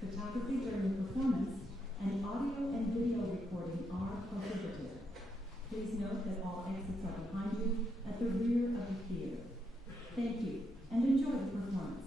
Photography during the performance and audio and video recording are prohibited. Please note that all exits are behind you at the rear of the theater. Thank you, and enjoy the performance.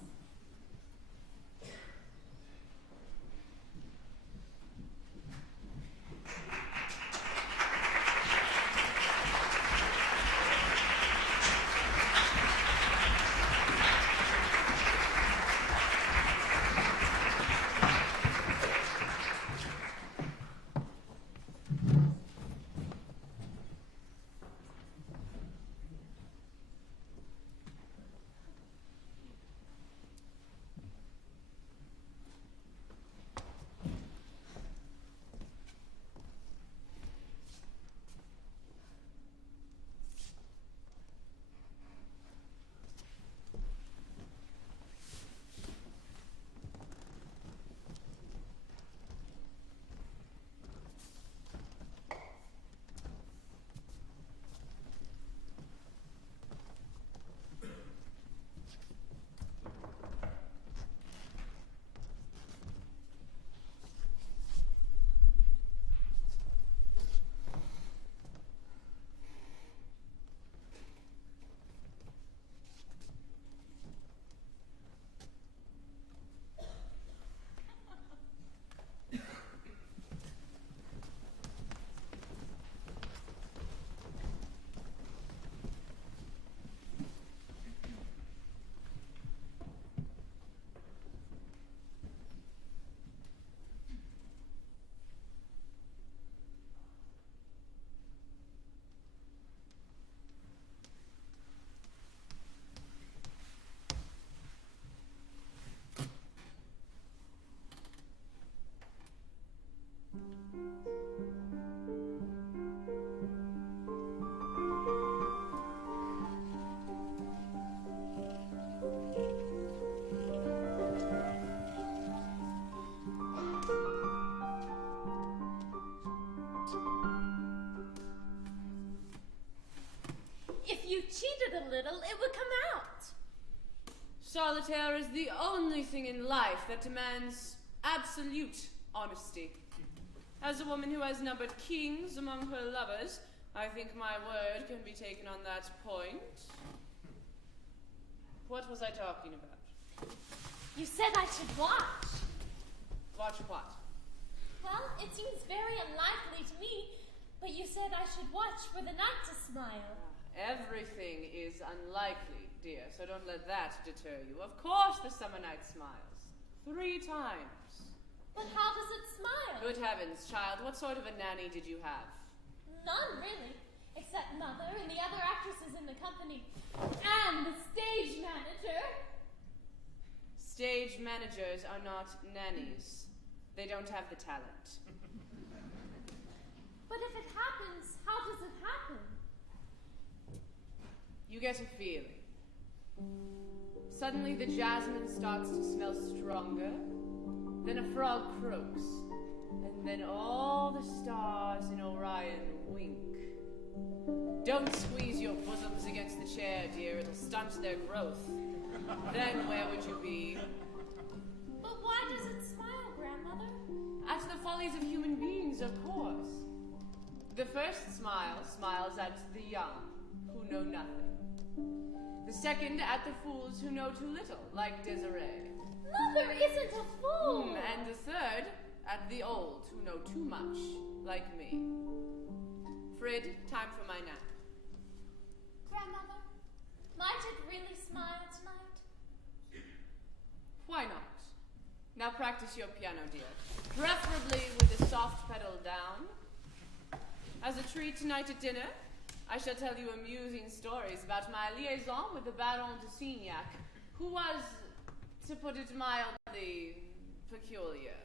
Cheated a little, it would come out. Solitaire is the only thing in life that demands absolute honesty. As a woman who has numbered kings among her lovers, I think my word can be taken on that point. What was I talking about? You said I should watch. Watch what? Well, it seems very unlikely to me, but you said I should watch for the night to smile. Everything is unlikely, dear, so don't let that deter you. Of course the summer night smiles. 3 times. But how does it smile? Good heavens, child, what sort of a nanny did you have? None, really, except Mother and the other actresses in the company, and the stage manager. Stage managers are not nannies. They don't have the talent. But if it happens, how does it happen? You get a feeling. Suddenly the jasmine starts to smell stronger, then a frog croaks, and then all the stars in Orion wink. Don't squeeze your bosoms against the chair, dear, it'll stunt their growth. Then where would you be? But why does it smile, Grandmother? At the follies of human beings, of course. The first smile smiles at the young, who know nothing. The second at the fools who know too little, like Desiree. Mother isn't a fool! And the third at the old who know too much, like me. Frid, time for my nap. Grandmother, might it really smile tonight? Why not? Now practice your piano, dear. Preferably with the soft pedal down. As a treat tonight at dinner, I shall tell you amusing stories about my liaison with the Baron de Signac, who was, to put it mildly, peculiar.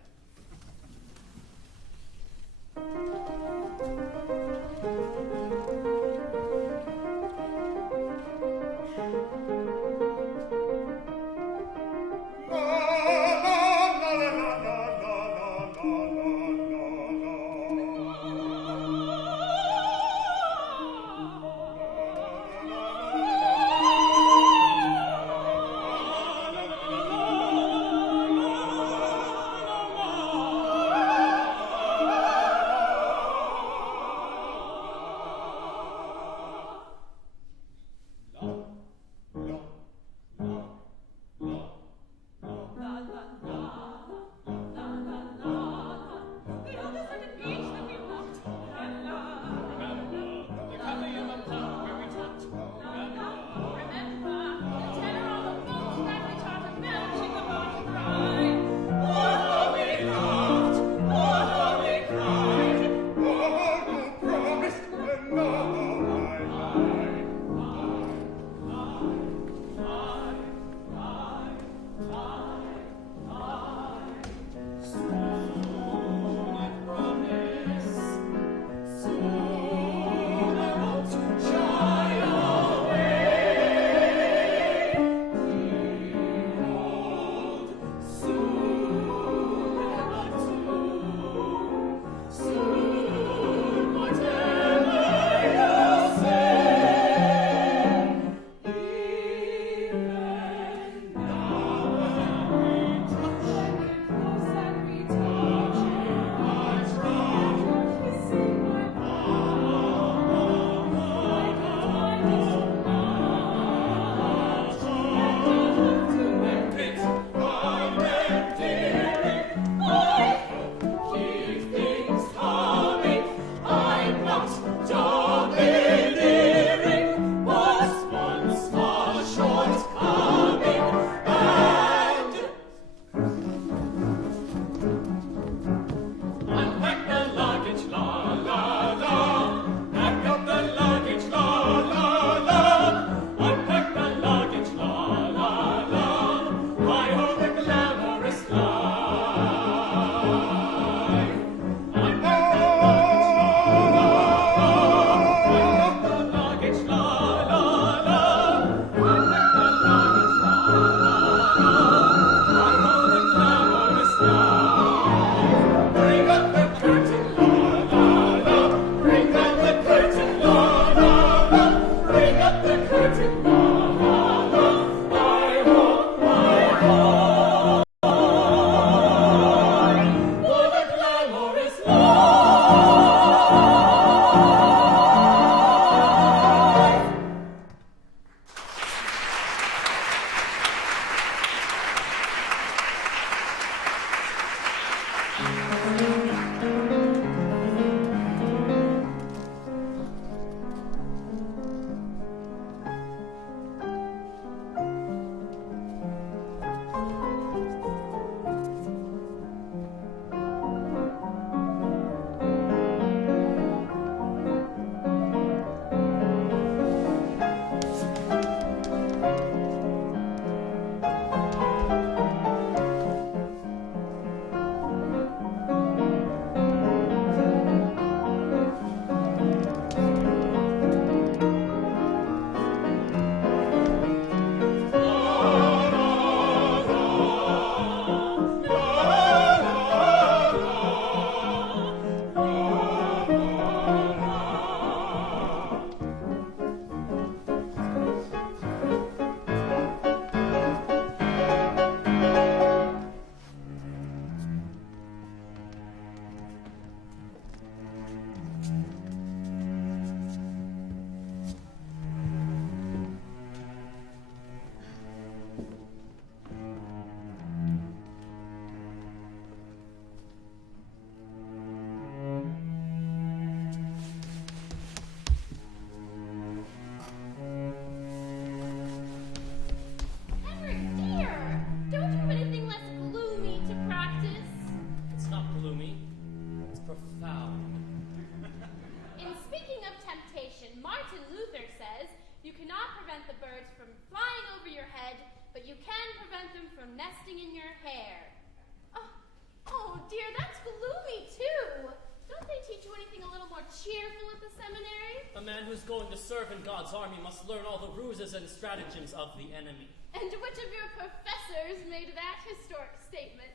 seminary? A man who's going to serve in God's army must learn all the ruses and stratagems of the enemy. And which of your professors made that historic statement?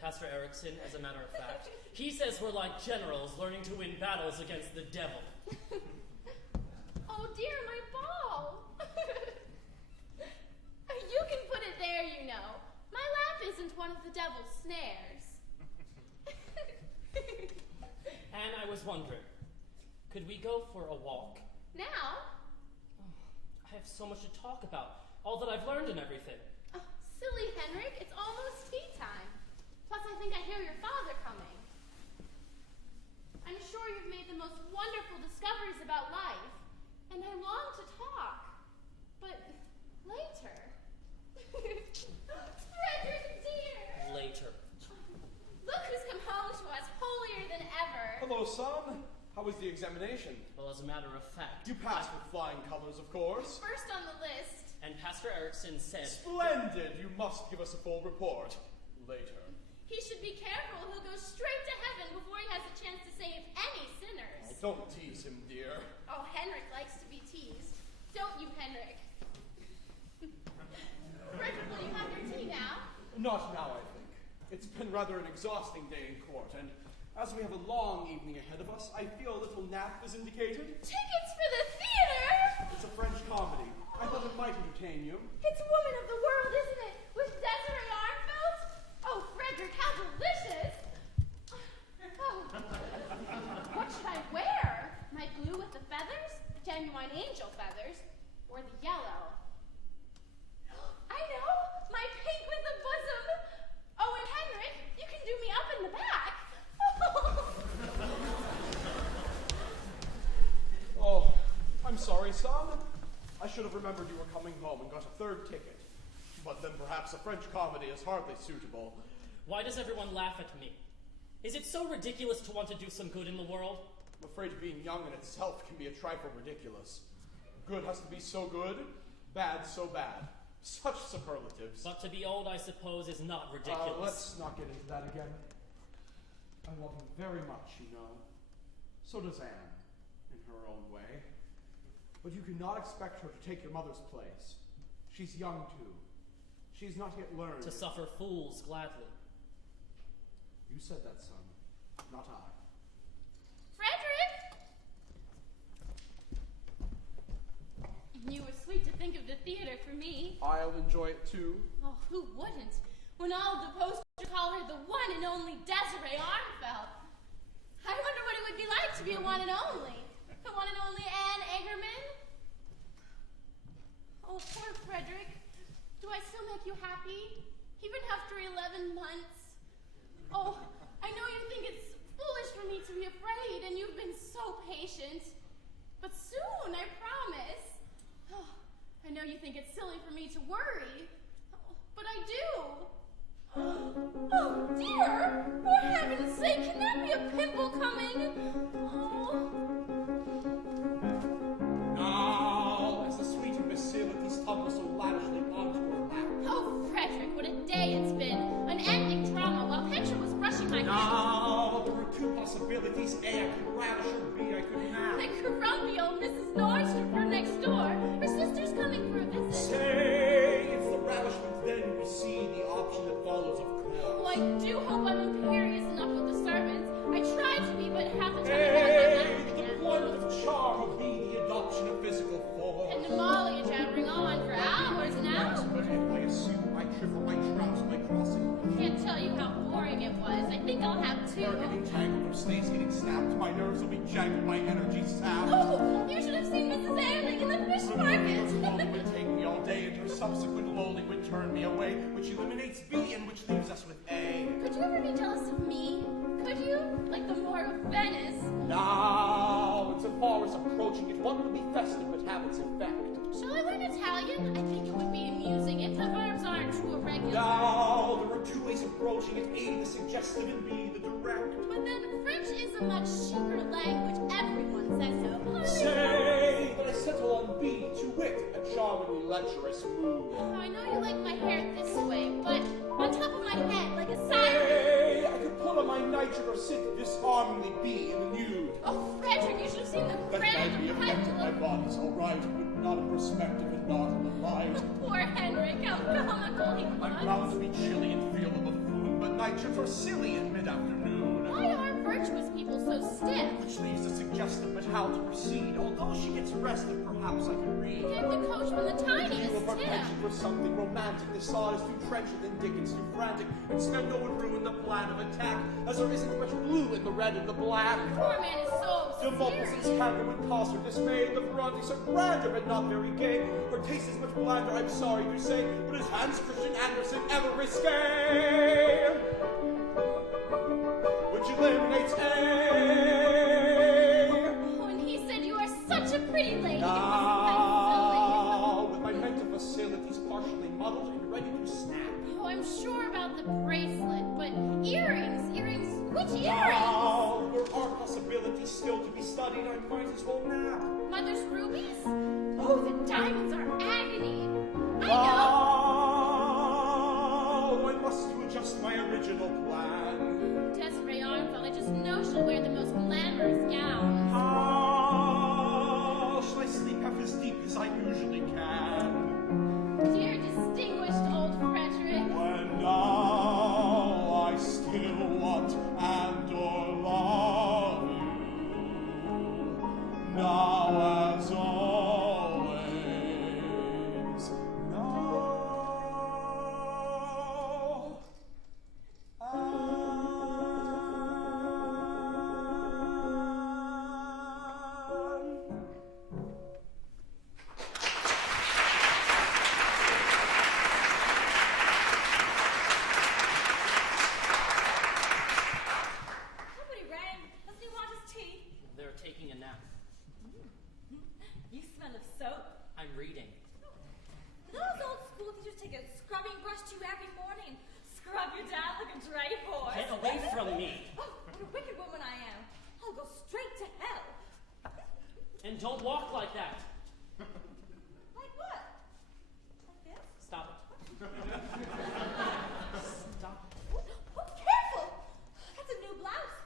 Pastor Erickson, as a matter of fact. He says we're like generals learning to win battles against the devil. Oh dear, my ball! You can put it there, you know. My laugh isn't one of the devil's snares. And I was wondering, could we go for a walk? Now? I have so much to talk about, all that I've learned and everything. Oh, silly Henrik, it's almost tea time. Plus, I think I hear your father coming. I'm sure you've made the most wonderful discoveries about life, and I long to talk. But later. Frederick, dear! Later. Look who's come home to us, holier than ever. Hello, son. How was the examination? Well, as a matter of fact. You passed with flying colors, of course. First on the list. And Pastor Erickson said... Splendid! You must give us a full report. Later. He should be careful. He'll go straight to heaven before he has a chance to save any sinners. Oh, don't tease him, dear. Oh, Henrik likes to be teased. Don't you, Henrik? Frederick, will you have your tea now? Not now, I think. It's been rather an exhausting day in court, and as we have a long evening ahead of us, I feel a little nap is indicated. Tickets for the theater! It's a French comedy. I thought it might entertain you. It's Woman of the World, isn't it? With Desiree Arnfeld? Oh, Frederick, how delicious! Oh. What should I wear? My blue with the feathers? Genuine angel feathers? Or the yellow? I know! My pink with the bosom! Oh, and Henrik, you can do me up in the back! Oh, I'm sorry, son. I should have remembered you were coming home and got a third ticket. But then perhaps a French comedy is hardly suitable. Why does everyone laugh at me? Is it so ridiculous to want to do some good in the world? I'm afraid being young in itself can be a trifle ridiculous. Good has to be so good, bad so bad. Such superlatives. But to be old, I suppose, is not ridiculous. Let's not get into that again. I love him very much, you know. So does Anne, in her own way. But you cannot expect her to take your mother's place. She's young, too. She's not yet learned. To suffer fools gladly. You said that, son, not I. Frederick! You were sweet to think of the theater for me. I'll enjoy it, too. Oh, who wouldn't? When all of the posters call her the one and only Desiree Arnfeld. I wonder what it would be like to be a one and only. The one and only Anne Egerman. Oh, poor Frederick. Do I still make you happy? Even after 11 months? Oh, I know you think it's foolish for me to be afraid, and you've been so patient. But soon, I promise. Oh, I know you think it's silly for me to worry, but I do. Oh, dear! For heaven's sake, can there be a pimple coming? Oh. Now, as the sweet imbecilities tumble so lavishly onto her lap. Oh, Frederick, what a day it's been. An ending drama while Petra was brushing my hair. Now, there were two possibilities. A, I could ravish or B, I could nap. Like grumpy old Mrs. Nordstrom from next door. Her sister's coming for a visit. Say, it's the ravishment, then we see the option that follows, of course. Oh, I do hope I'm imperious enough with the servants. I try to be, but half the time I Hey, don't the deployment of charm will be the adoption of physical force. And Amalia jabbering on for hours and Yes, hours. but if I assume my triple, my trouser, my crossing. I can't tell you how boring it was. I think I'll have two. Hair getting tangled, her slates getting snapped, my nerves will be jangled, my energy sapped. Oh, you should have seen Mrs. Ailing in the fish market. Lolly would take me all day, and her subsequent lolly would turn me away, which eliminates B and which leaves us with A. Could you ever be jealous of me? Could you? Like the Moor of Venice? Now, insofar as approaching it, one would be festive but have its effect. Shall I learn Italian? I think it would be amusing if the verbs aren't too irregular. Now, there are two ways of approaching it, A, the suggestive, and B, the direct. But then French is a much chicer language. Everyone says so. Say that I settle on B, to wit, a charmingly lecherous mood. Oh, I know you like my hair this way, but on top of my head, like a siren. Hey, I could pull on my nightshirt or sit disarmingly B in the nude. Oh, Frederick, you should have in the That grand might be affected. My body's all right, but not in perspective and not in the light. Poor Henrik, how comical he I'm was. bound to be chilly and feel a buffoon, but nitrates are silly in mid-afternoon. Why are virtuous people so stiff? Which leaves a suggestion but how to proceed. Although she gets arrested, perhaps I can read. Gave the coachman the tiniest Of our tip. penchant for something romantic. The sod is too trenchant and Dickens too frantic. Instead, no would ruin the plan of attack, as there isn't much blue in the red and the black. Poor man is so The muffles serious. its candor would cause her dismay. The Ferranti's are grander but not very gay. Her taste is much blander, I'm sorry to say, but is Hans Christian Andersen ever risque? Which eliminates A. Oh, and he said you are such a pretty lady. Now, with my mental facilities partially muddled and ready to snap. Oh, I'm sure about the bracelet, but earrings, which earrings? Now, there are possibilities still to be studied. I might as well nap. Mother's rubies? Oh, the diamonds are agony. I know. Now, I must adjust my original plan. Desiree Armfeld, I just know she'll wear the most glamorous gown. How shall I sleep half as deep as I usually can? Dear distinguished old Frederick. When now I still want and or love you. Now as always. Now Somebody rang. Doesn't he want his tea? They're taking a nap. You smell of soap. I'm reading. Those old school teachers take a scrubbing brush to you every morning. Scrub you down like a dray horse. Get away from me. Oh, what a wicked woman I am. I'll go straight to hell. And don't walk like that. Like what? Like this? Stop it. Stop. Oh, careful! That's a new blouse.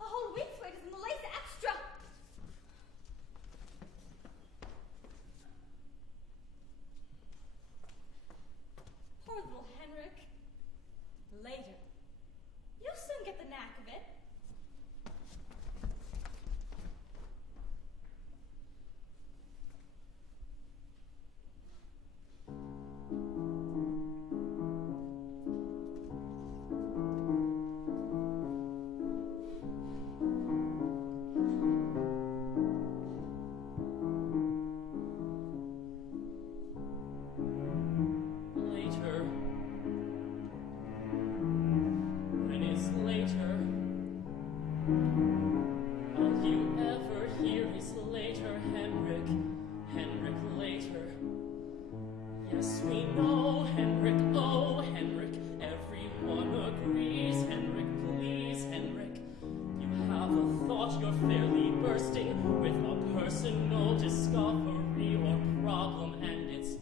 A whole week's wages in the lace extra. Poor little Henrik. Later. You'll soon get the knack of it. Later. When it's later. All you ever hear is later, Henrik. Henrik, later. Yes, we know, Henrik, oh, Henrik. Everyone agrees, Henrik, please, Henrik. You have a thought, you're fairly bursting with a personal discovery or problem, and it's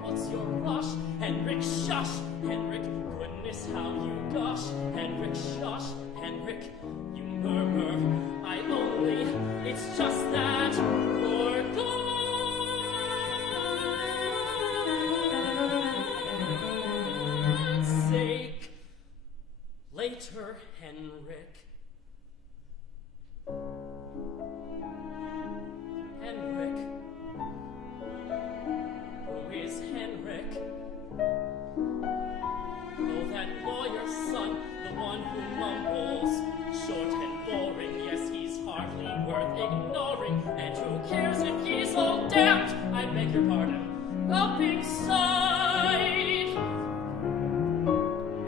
what's your rush? Henrik, shush! Henrik, goodness, how you gush! Henrik, shush! Henrik, you murmur, I only, it's just that, for God's sake. Later, Henrik. Henrik. Who is Henrik? Oh, that lawyer's son, the one who mumbles. Short and boring, yes, he's hardly worth ignoring. And who cares if he's all damned? I beg your pardon. Up inside,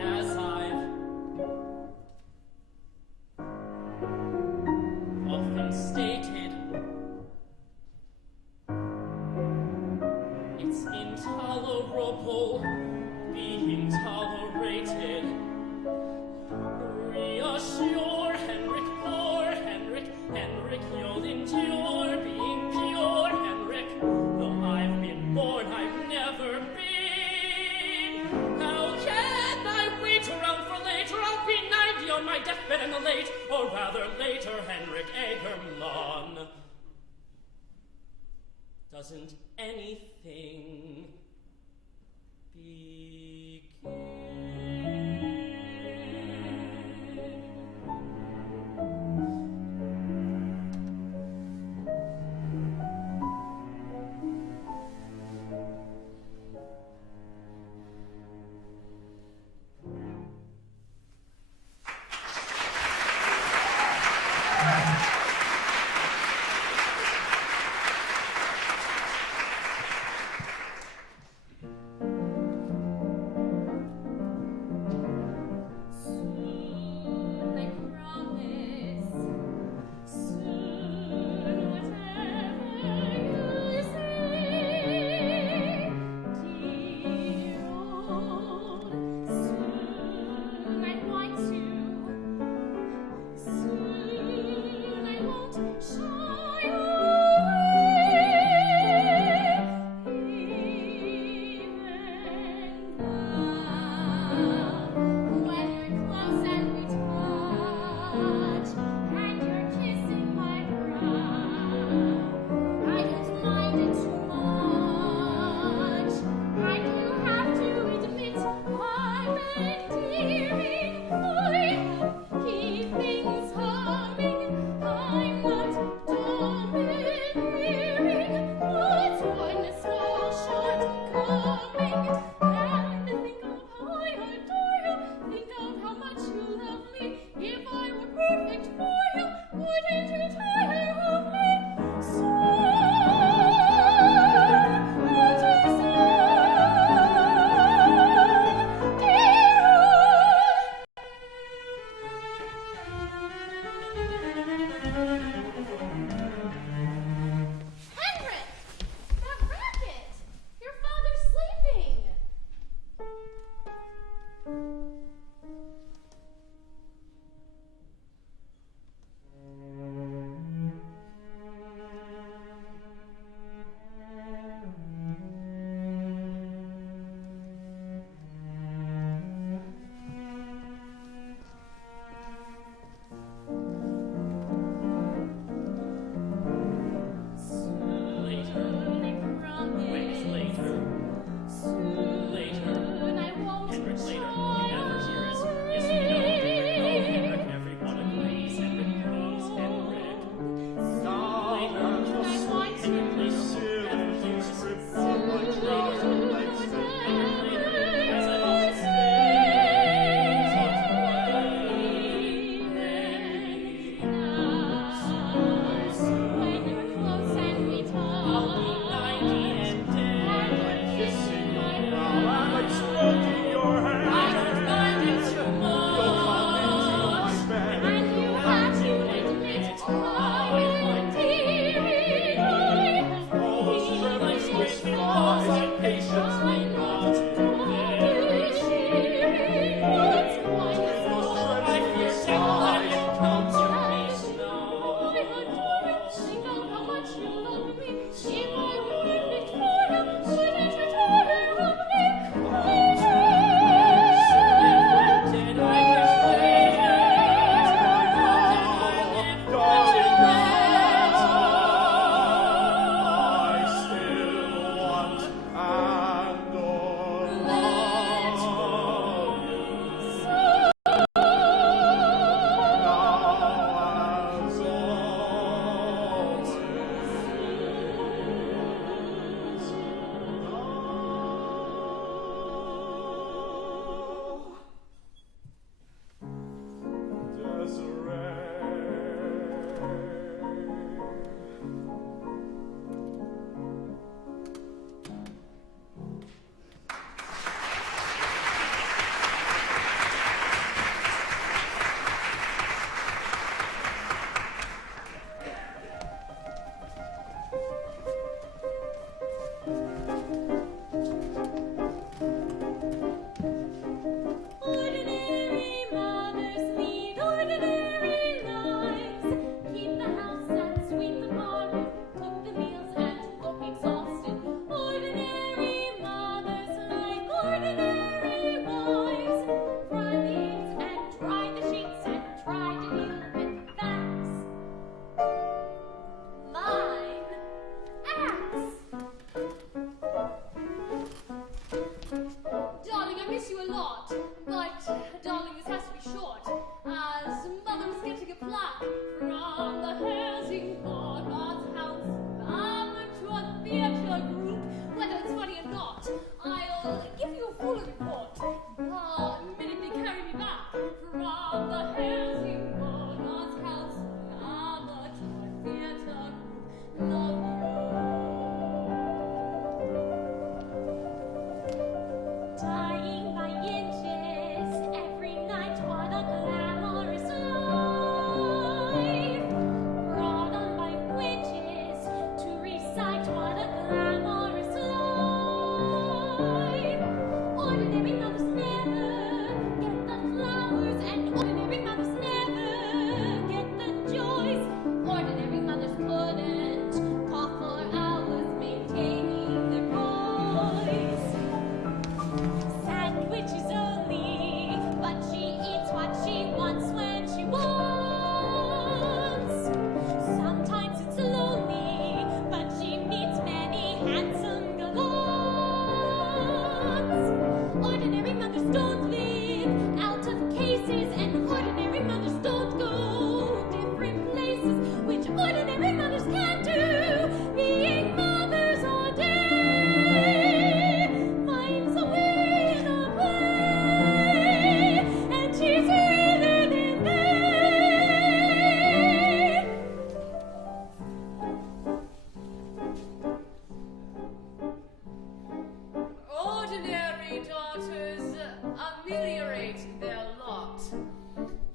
as I've often stated, it's intolerable being tolerated. Reassure Henrik, poor Henrik, Henrik, you'll endure being pure, Henrik. Though I've been born, I've never been. How can I wait around for later? I'll be 90 on my deathbed in the late, or rather later, Henrik Egerman. doesn't anything begin?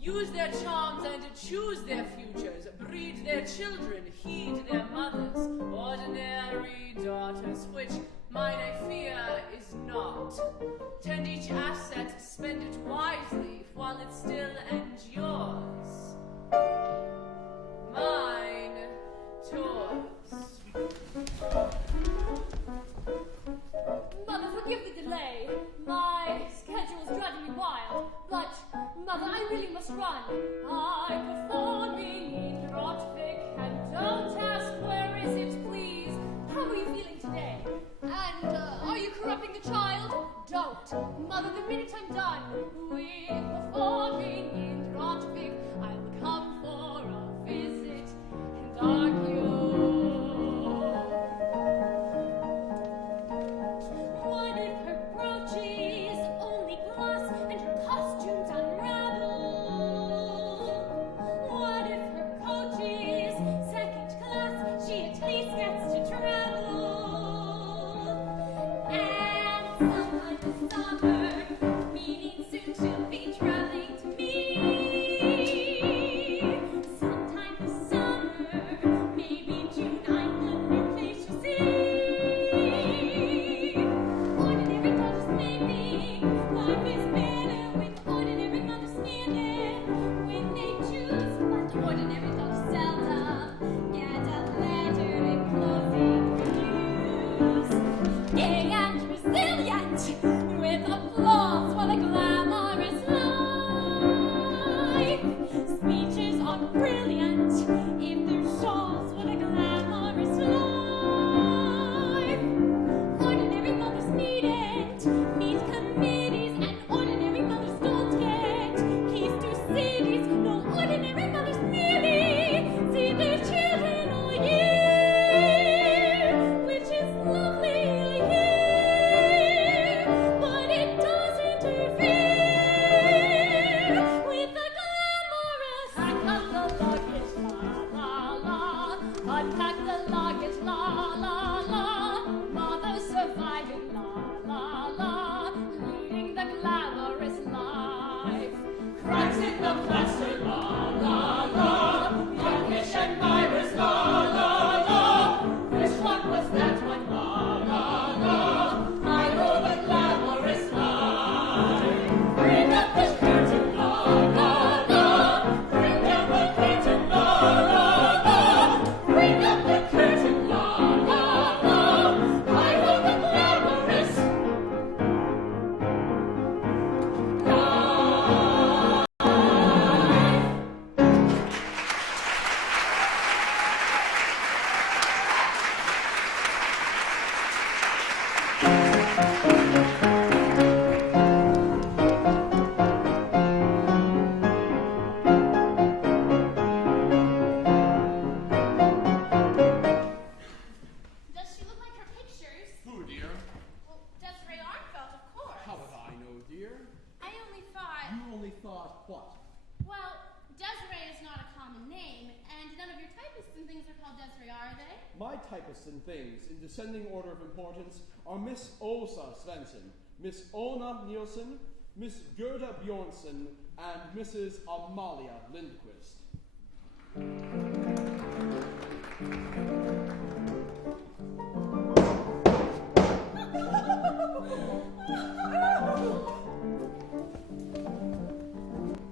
use their charms and choose their futures, breed their children, heed their mothers, ordinary daughters, which mine I fear is not. Tend each asset, spend it wisely, while it still endures. Mine tours. Mother, forgive the delay. My schedule's driving me wild. But, Mother, I really must run. I'm performing in Rotvik, and don't ask where is it, please. How are you feeling today? And are you corrupting the child? Don't. Mother, the minute I'm done with performing in Rotvik, I'll come for a visit and argue. What if her brooches only glass and her costumes unravel? What if her coach is second class? She at least gets to travel. And someone this summer, meaning soon she'll be traveling to me. Sometime this summer, maybe June, I'm a new place to see. Ordinary daughters maybe, life is better with ordinary mothers near them when they choose. But ordinary daughters seldom get a letter enclosing news. Gay and resilient, with applause for the glamorous life. Speeches are brilliant, if their shawls for the glamorous life. Ordinary mothers needn't meet committees, and ordinary mothers don't get keys to cities. No ordinary mothers merely see their children all year, which is lovely, I hear, but it does interfere with the glamorous. Pack the luggage, la la la. Unpack the luggage, la la la. Mother surviving, la la la. Leading the glamorous life. Cracks in the plaster, la la la. Youngish and Myra's, la la la. Which one was that one, la la la? I know the glamorous life. Bring up the curtain, la la la. Bring down the curtain, la la la. Bring up the curtain, la la la. I know the glamorous life. Does she look like her pictures? Who, dear? Well, Desiree Arnfeld, of course. How would I know, dear? I only thought, You only thought what? well, Desiree is not a common name, and none of your typists and things are called Desiree, are they? My typists and things, in descending order of importance, are Miss Åsa Svensson, Miss Ona Nielsen, Miss Gerda Bjornsson, and Mrs. Amalia Lindquist.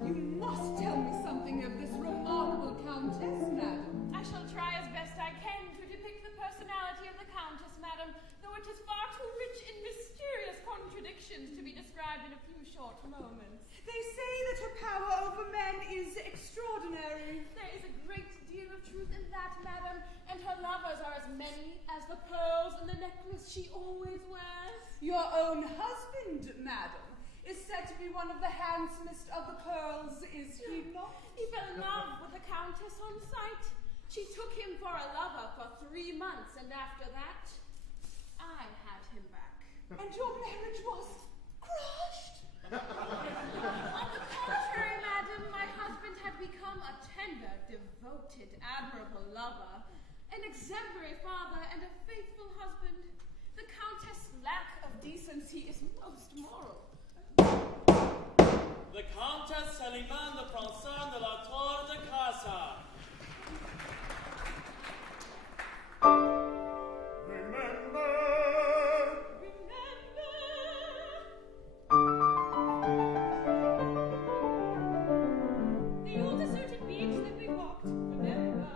You must tell me something of this remarkable countess, madam. I shall try as best I can to depict the personality of the Countess, madam, though it is far too rich in mysterious contradictions to be described in a few short moments. They say that her power over men is extraordinary. There is a great deal of truth in that, madam, and her lovers are as many as the pearls in the necklace she always wears. Your own husband, madam, is said to be one of the handsomest of the pearls, is he not? He fell in love with the Countess on sight. She took him for a lover for 3 months, and after that, I had him back. And your marriage was crushed? On the contrary, madam, my husband had become a tender, devoted, admirable lover, an exemplary father, and a faithful husband. The Countess' lack of decency is most moral. The Countess Salimanda de François de la Tour de Casa. The old deserted beach that we walked, remember?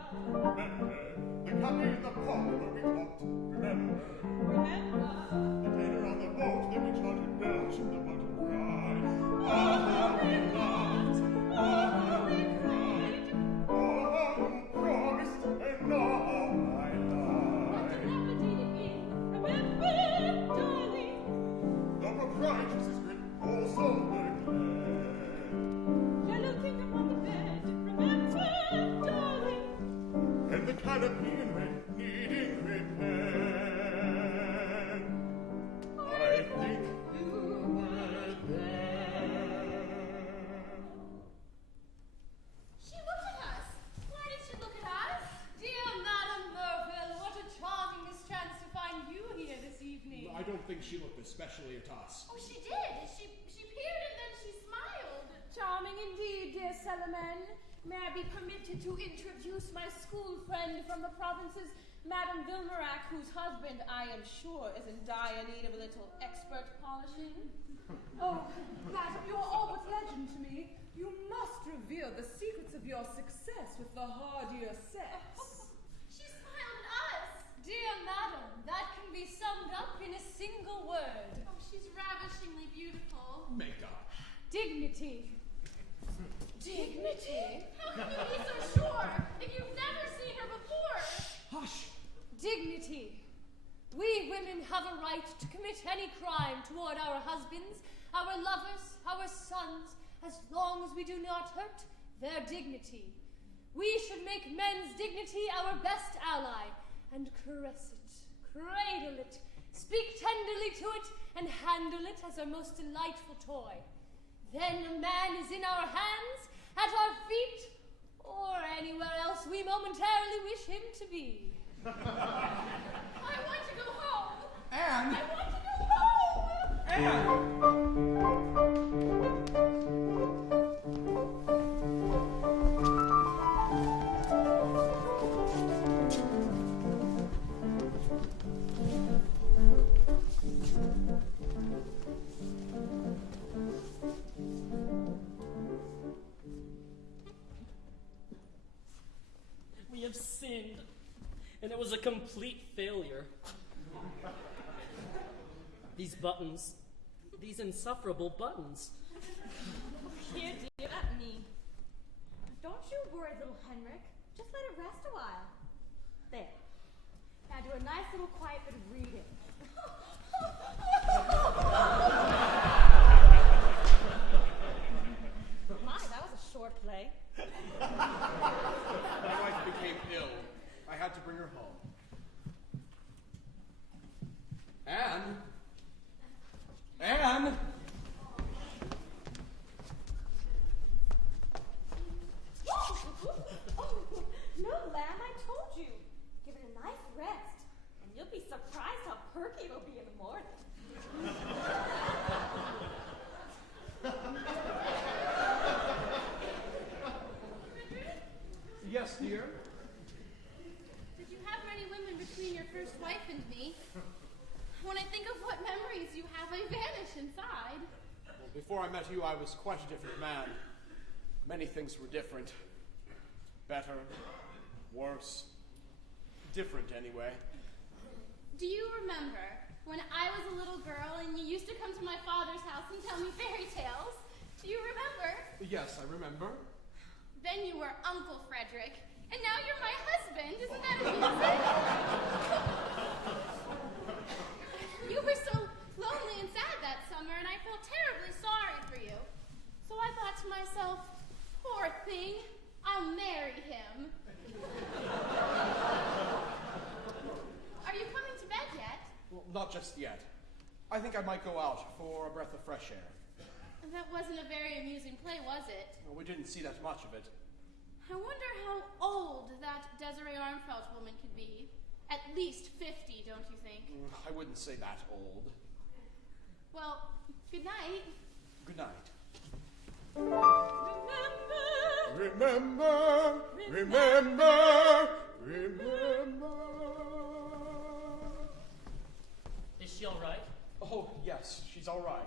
The cafe in the park where we talked, remember? The dinner on the boat that we chanted bells in the bottom cry. Oh, how we laughed, oh, how we cried, oh, how you promised, and now I lie. Remember, darling? The proprietress is good, also neglect. Yellow kingdom on the bed, remember, darling? And the canopy in red needing repair. I think you were there. She looked at us. Why did she look at us? Dear Madame Merville, what a charming mischance to find you here this evening. I don't think she looked especially at us. Oh, she did. She peered and then she smiled. Charming indeed, dear Salaman. May I be permitted to introduce my school friend from the provinces, Madame Vilmerac, whose husband, I am sure, is in dire need of a little expert polishing? Oh, madam, you're all but legend to me. You must reveal the secrets of your success with the hardier sex. She smiled at us. Dear Madam, that can be summed up in a single word. Oh, she's ravishingly beautiful. Makeup. Dignity. Dignity? How can you be so sure if you've never seen her before? Hush! Dignity. We women have a right to commit any crime toward our husbands, our lovers, our sons, as long as we do not hurt their dignity. We should make men's dignity our best ally, and caress it, cradle it, speak tenderly to it, and handle it as our most delightful toy. Then a man is in our hands, at our feet, or anywhere else we momentarily wish him to be. I want to go home. Anne! I want to go We have sinned, and it was a complete failure. These buttons, these insufferable buttons. Here, dear, at me. Don't you worry, little Henrik. Just let it rest a while. There. Now do a nice little quiet bit of reading. My, that was a short play. My wife became ill. I had to bring her home. Anne? Anne? Oh, no, lamb, I told you. Give it a nice rest, and you'll be surprised how perky it'll be in the morning. Yes, dear? Did you have many women between your first wife and me? When I think of what memories you have, I vanish inside. Well, before I met you, I was quite a different man. Many things were different. Better, worse, different anyway. Do you remember when I was a little girl and you used to come to my father's house and tell me fairy tales? Do you remember? Yes, I remember. Then you were Uncle Frederick, and now you're my husband. Isn't that amusing? You were so lonely and sad that summer, and I felt terribly sorry for you. So I thought to myself, poor thing, I'll marry him. Are you coming to bed yet? Well, not just yet. I think I might go out for a breath of fresh air. That wasn't a very amusing play, was it? Well, we didn't see that much of it. I wonder how old that Desiree Armfeldt woman could be. At least 50, don't you think? I wouldn't say that old. Well, good night. Good night. Remember, remember, remember, remember. Is she all right? Oh, yes, she's all right.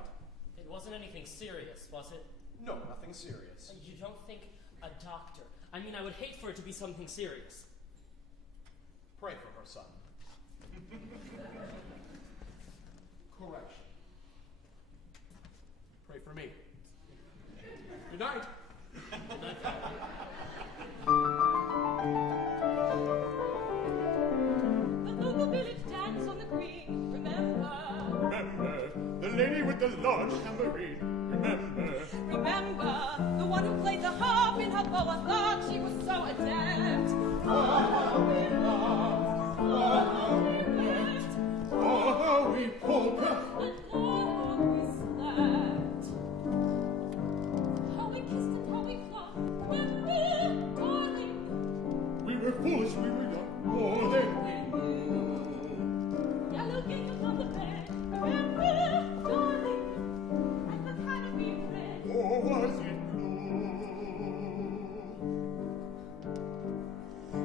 It wasn't anything serious, was it? No, nothing serious. You don't think a doctor... I mean, I would hate for it to be something serious. Pray for her, son. Correction. Pray for me. Good night. Good night, Father. The local village dance on the green, remember. Remember, the lady with the large tambourine. Remember. Remember, the one who played the harp in her boa thought she was so adept. Oh, we laughed, oh, we wept, oh, we polka. And oh, we slept. How we kissed and how we clung, remember, darling. We were foolish, we were young, more than we knew. Yellow gingham on the bed, remember, darling. And the canopy red. Or was it blue?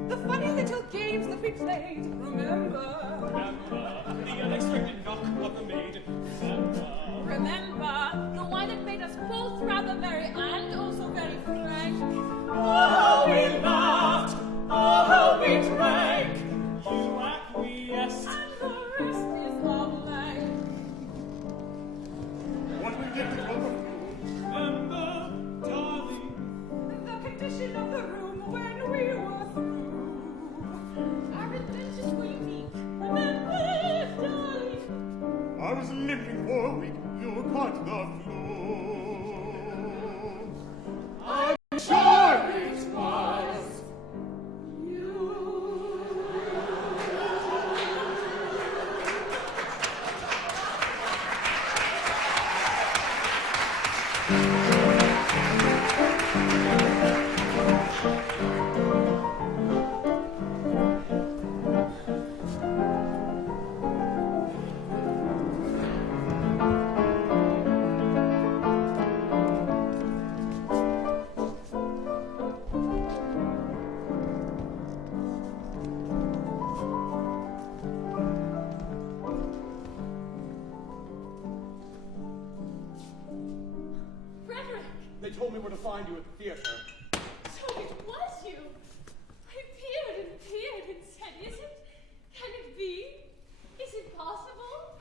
The funny little games that we played, remember. Remember the unexpected knock of the maid. Remember. Remember the wine that made us both rather merry and also very frank. Oh, how we laughed! Oh, how we drank! You acquiesced. And the rest is a blank. What we did to go Remember, darling. The condition of the room when we were through. Our adventures were unique. Remember, darling. I was limping for a week, you caught the flu. I'm sure it was Frederick! They told me where to find you at the theater. So it was you! I peered and said, can it be? Is it possible?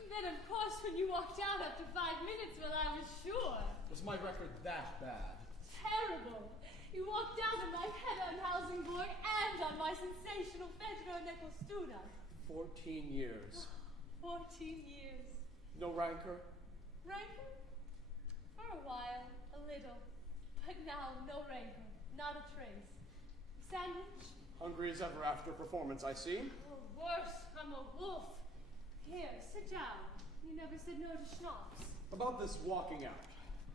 And then, of course, when you walked out after 5 minutes, well, I was sure. Was my record that bad? Terrible. You walked out on my head on housing board and on my sensational Fedro Nickel Stuna. 14 years. 14 years. No rancor? Rancor? For a while, a little. But now, no rancor. Not a trace. Sandwich? Hungry as ever after performance, I see. Oh, worse. I'm a wolf. Here, sit down. You never said no to schnapps. About this walking out,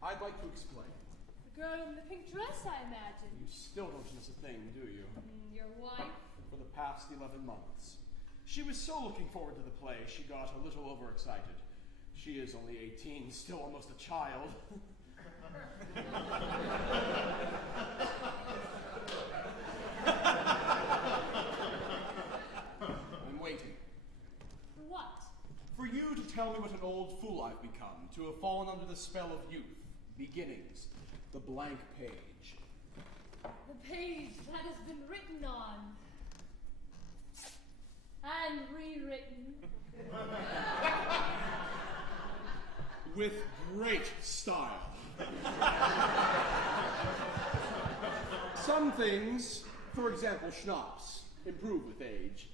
I'd like to explain. The girl in the pink dress, I imagine. You still don't miss a thing, do you? Your wife? For the past 11 months. She was so looking forward to the play, she got a little overexcited. She is only 18, still almost a child. I'm waiting. For what? For you to tell me what an old fool I've become, to have fallen under the spell of youth, beginnings, the blank page. The page that has been written on. And rewritten. With great style. Some things, for example, schnapps, improve with age.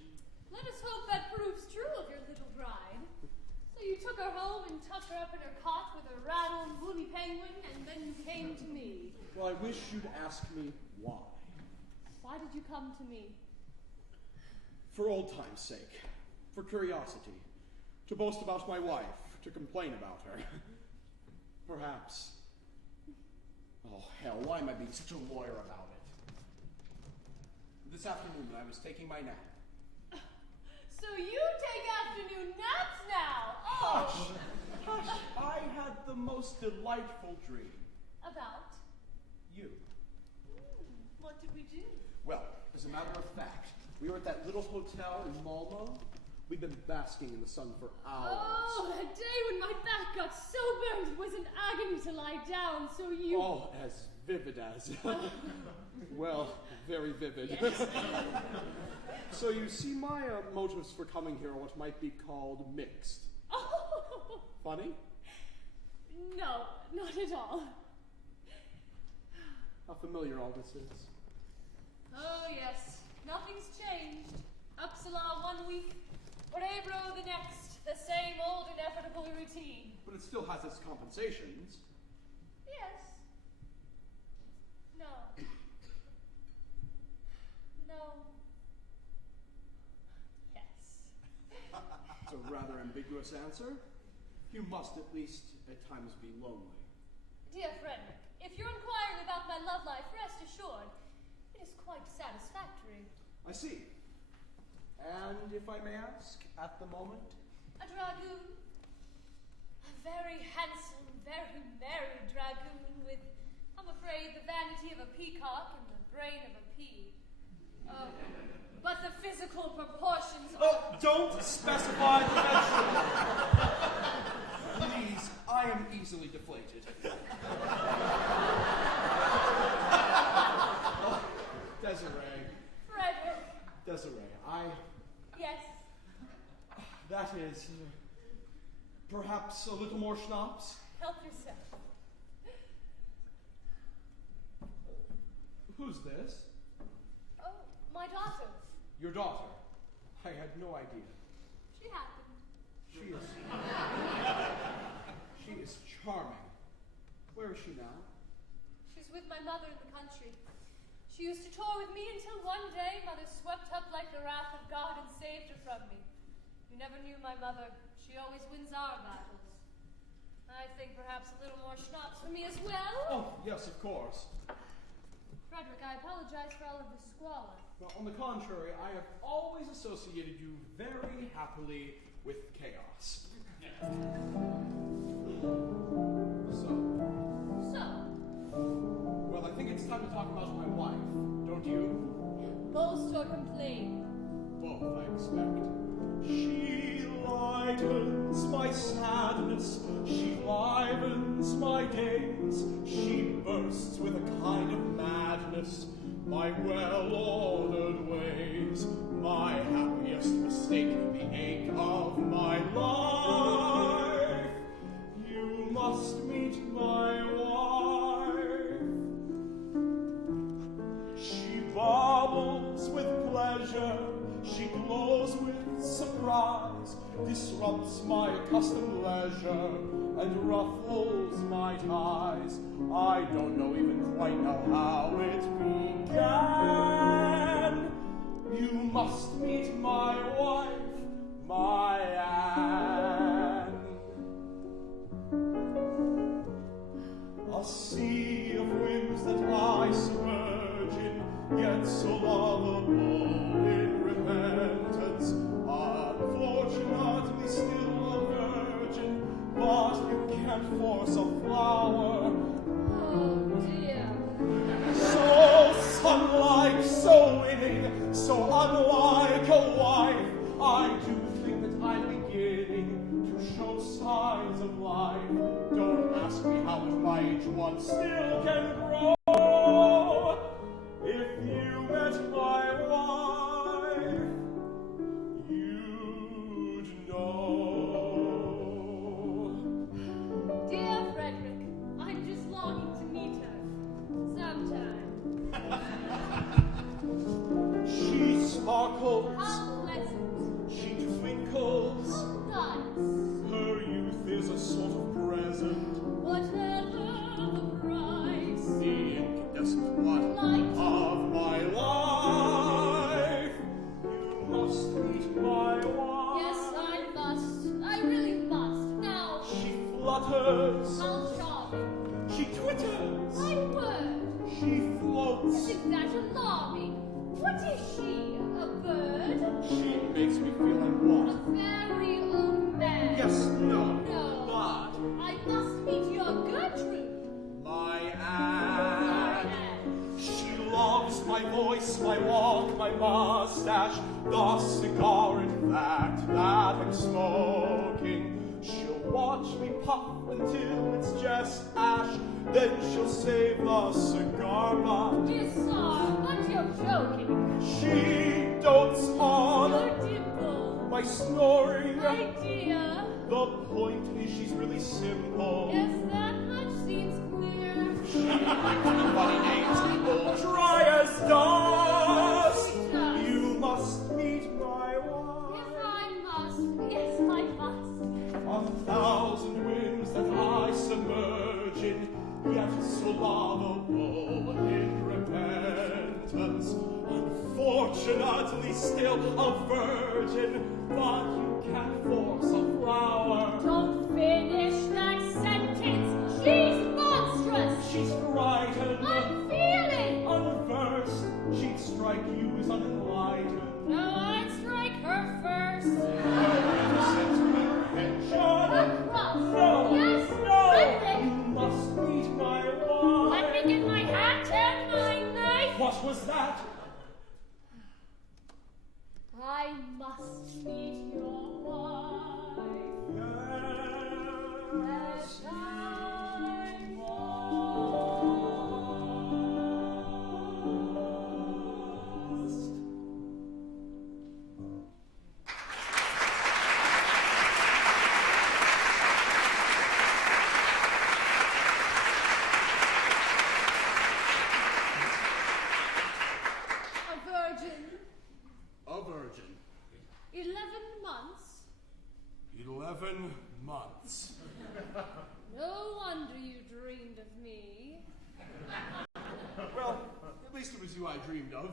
Let us hope that proves true of your little bride. So you took her home and tucked her up in her cot with a rattle and woolly penguin, and then you came to me. Well, I wish you'd ask me why. Why did you come to me? For old time's sake, for curiosity, to boast about my wife, to complain about her. Perhaps. Oh, hell, why am I being such a lawyer about it? This afternoon, when I was taking my nap. So you take afternoon naps now? Oh! Hush! Hush! I had the most delightful dream. About? You. do? Well, as a matter of fact, we were at that little hotel in Mellon. We've been basking in the sun for hours. Oh, that day when my back got so burned it was an agony to lie down, so you... Oh, as vivid as. Well, very vivid. Yes. So you see, my motives for coming here are what might be called mixed. Oh! Funny? No, not at all. How familiar all this is. Oh, yes. Nothing's changed. Uppsala 1 week, Bravro the next. The same old inevitable routine. But it still has its compensations. Yes. No. No. Yes. It's a rather ambiguous answer. You must at least at times be lonely. Dear Frederick, if you're inquiring about my love life, rest assured, it is quite satisfactory. I see. And if I may ask, at the moment? A dragoon. A very handsome, very merry dragoon with, I'm afraid, the vanity of a peacock and the brain of a pea. But the physical proportions are... Oh, don't specify the vegetable. Please, I am easily deflated. Oh, Desiree. Frederick. Desiree, Yes. that is, perhaps a little more schnapps? Help yourself. Who's this? Oh, my daughter. Your daughter. I had no idea. She happened. She is charming. Where is she now? She's with my mother in the country. She used to tour with me until one day Mother swept up like the wrath of God and saved her from me. You never knew my mother. She always wins our battles. I think perhaps a little more schnapps for me as well. Oh, yes, of course. Frederick, I apologize for all of the squalor. Well, on the contrary, I have always associated you very happily with chaos. So? Well, I think it's time to talk about my wife, don't you? Boast or complain? Both, I expect. She lightens my sadness, she livens my days, she bursts with a kind of madness my well-ordered ways, my happiest mistake, the ache of my life. You must meet my wife. She bubbles with pleasure, she glows with surprise, disrupts my accustomed leisure, and ruffles my ties. I don't know even quite know how it began. You must meet my wife, my Anne. A sea of whims that I submerge in, yet so lovable in repentance. Unfortunately still a virgin, but you can't force a flower. Oh, dear. So sunlike, so winning, so unlike a wife, I do think that I'm beginning to show signs of life. Don't ask me how at my age one still can grow. If you met my wife, you'd know. Dear Frederick, I'm just longing to meet her. Sometime. She sparkles, How pleasant. she twinkles, How nice. her youth is a sort of present. Whatever the price. The incandescent what Light. of my life. You must meet my wife. Yes, I must. I really must. Now, She flutters. how charming. She twitters. My word. She floats. Isn't that alarming? What is she? A bird? She makes me feel like A what? very old man? Yes, no. No. But I must meet your Gertrude. my My Anne. Anne. my voice, my walk, my mustache, the cigar, in fact, that I'm smoking. She'll watch me puff until it's just ash, then she'll save the cigar butt. Dear sir, but you're joking. She dotes on Your dimple. my snoring. My dear. The point is she's really simple. Yes, that much seems clear. She funny names will dry as dust. You must meet my wife. Yes, I must. Yes, I must. 1,000 whims that I submerge in, yet so lovable in repentance. Unfortunately still a virgin, but you can't force a flower. Don't finish that sentence. She's monstrous. She's frightened, Unfeeling. unversed. She'd strike you as unenlightened. No, I'd strike her first. Across. No, Yes, no, Frederick. you must meet my wife. Let me get my hat and my knife. What was that? I must meet your wife. Yes, As I must. A virgin. a virgin. 11 months. 11 months. No wonder you dreamed of me. Well, at least it was you I dreamed of,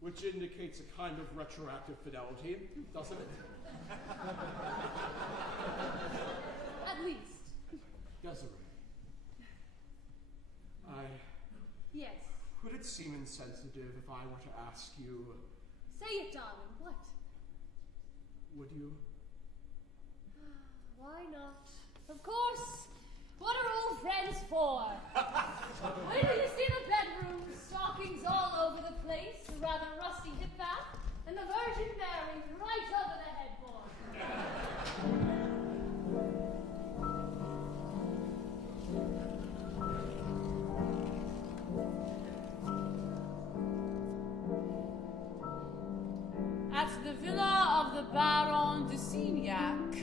which indicates a kind of retroactive fidelity, doesn't it? At least. Desiree, Yes. would it seem insensitive if I were to ask you, Say it, darling. What? would you? Why not? Of course. What are old friends for? Wait till you see the bedroom. Stockings all over the place, a rather rusty hip bath, and the Virgin Mary right over the headboard. At the villa of the Baron de Signac,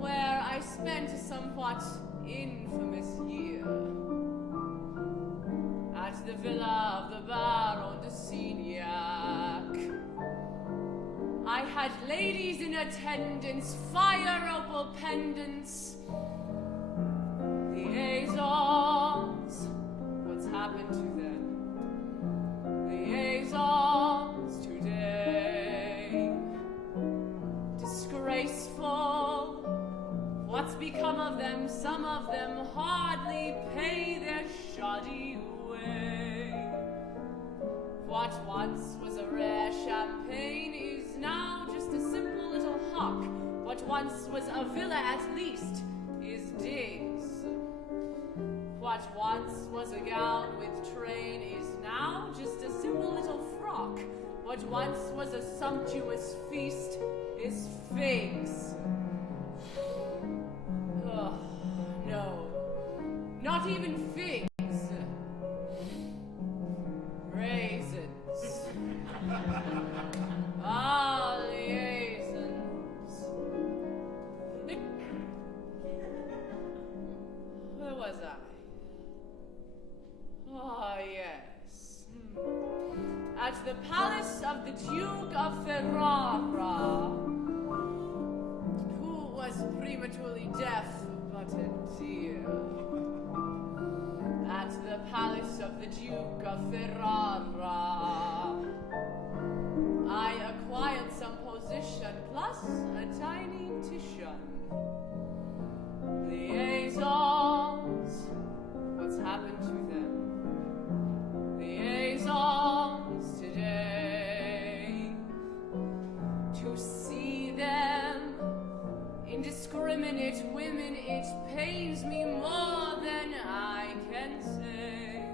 where I spent a somewhat infamous year. At the villa of the Baron de Signac, I had ladies in attendance, fire opal pendants, liaisons. What's happened to them? Liaisons today. Disgraceful. What's become of them? Some of them hardly pay their shoddy way. What once was a rare champagne is now just a simple little hock. What once was a villa at least is digs. What once was a gown with train is now just a simple little frock. What once was a sumptuous feast is figs. Ugh, no, not even figs. Raisins. Ah, liaisons. Where was I? Ah, yes. At the palace of the Duke of Ferrara, who was prematurely deaf, but a dear. At the palace of the Duke of Ferrara, I acquired some position plus a tiny tuition. Liaisons, what's happened to them? Liaisons today. To see them, indiscriminate women, it pains me more than I can say.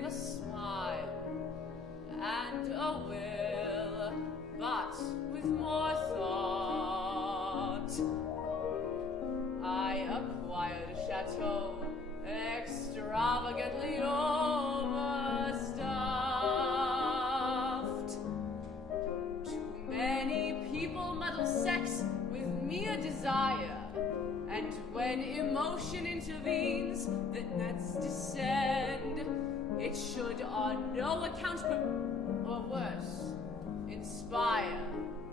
with a smile and a will, but with more thought. I acquired a chateau extravagantly overstuffed. Too many people muddle sex with mere desire, and when emotion intervenes, the nets descend. It should on no account, or worse, inspire.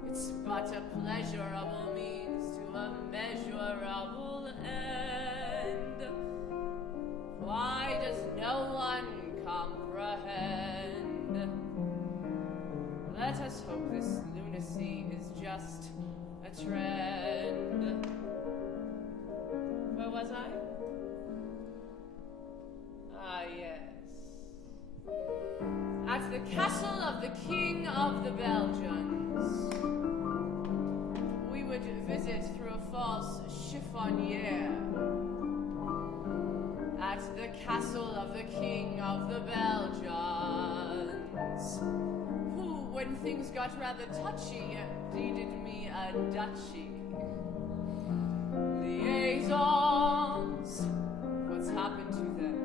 It's but a pleasurable means to a measurable end. Why does no one comprehend? Let us hope this lunacy is just a trend. Where was I? Ah, yes. At the castle of the King of the Belgians. We would visit through a false chiffonier. At the castle of the King of the Belgians, who, when things got rather touchy, deeded me a duchy. Liaisons, what's happened to them?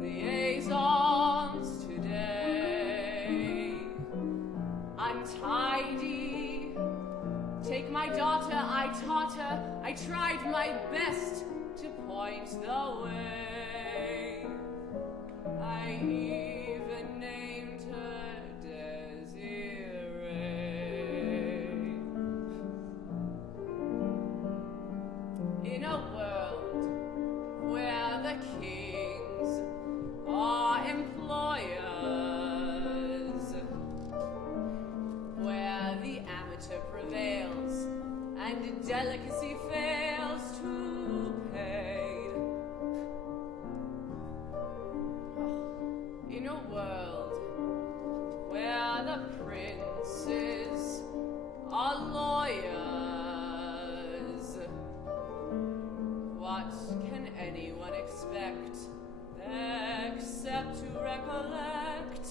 Liaisons today, untidy. Take my daughter, I taught her, I tried my best to point the way. I even named her Desiree. In a world where the kings are employers, where the amateur prevails and delicacy fails to pay. In a world where the princes are lawyers, what can anyone expect except to recollect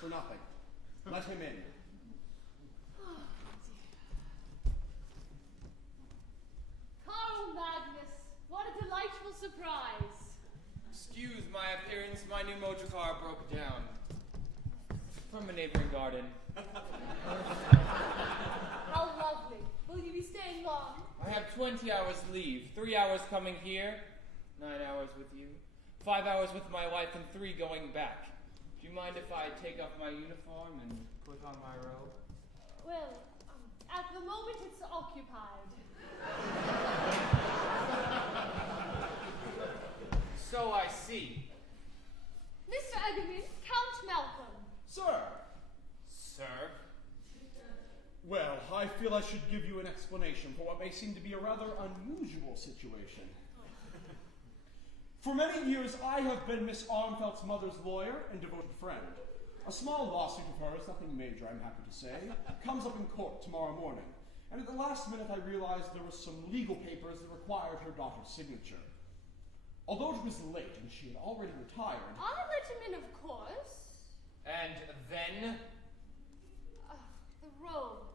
for nothing. Let him in. Carl Magnus, what a delightful surprise. Excuse my appearance, my new motor car broke down. From a neighboring garden. How lovely. Will you be staying long? I have 20 hours leave. 3 hours coming here, 9 hours with you, 5 hours with my wife, and 3 going back. Do you mind if I take off my uniform and put on my robe? Well, at the moment it's occupied. So I see. Mr. Egerman, Count Malcolm. Sir. Sir? Well, I feel I should give you an explanation for what may seem to be a rather unusual situation. For many years, I have been Miss Armfeldt's mother's lawyer and devoted friend. A small lawsuit of hers, nothing major, I'm happy to say, comes up in court tomorrow morning. And at the last minute, I realized there were some legal papers that required her daughter's signature. Although it was late and she had already retired... I'll let him in, of course. And then? The robe.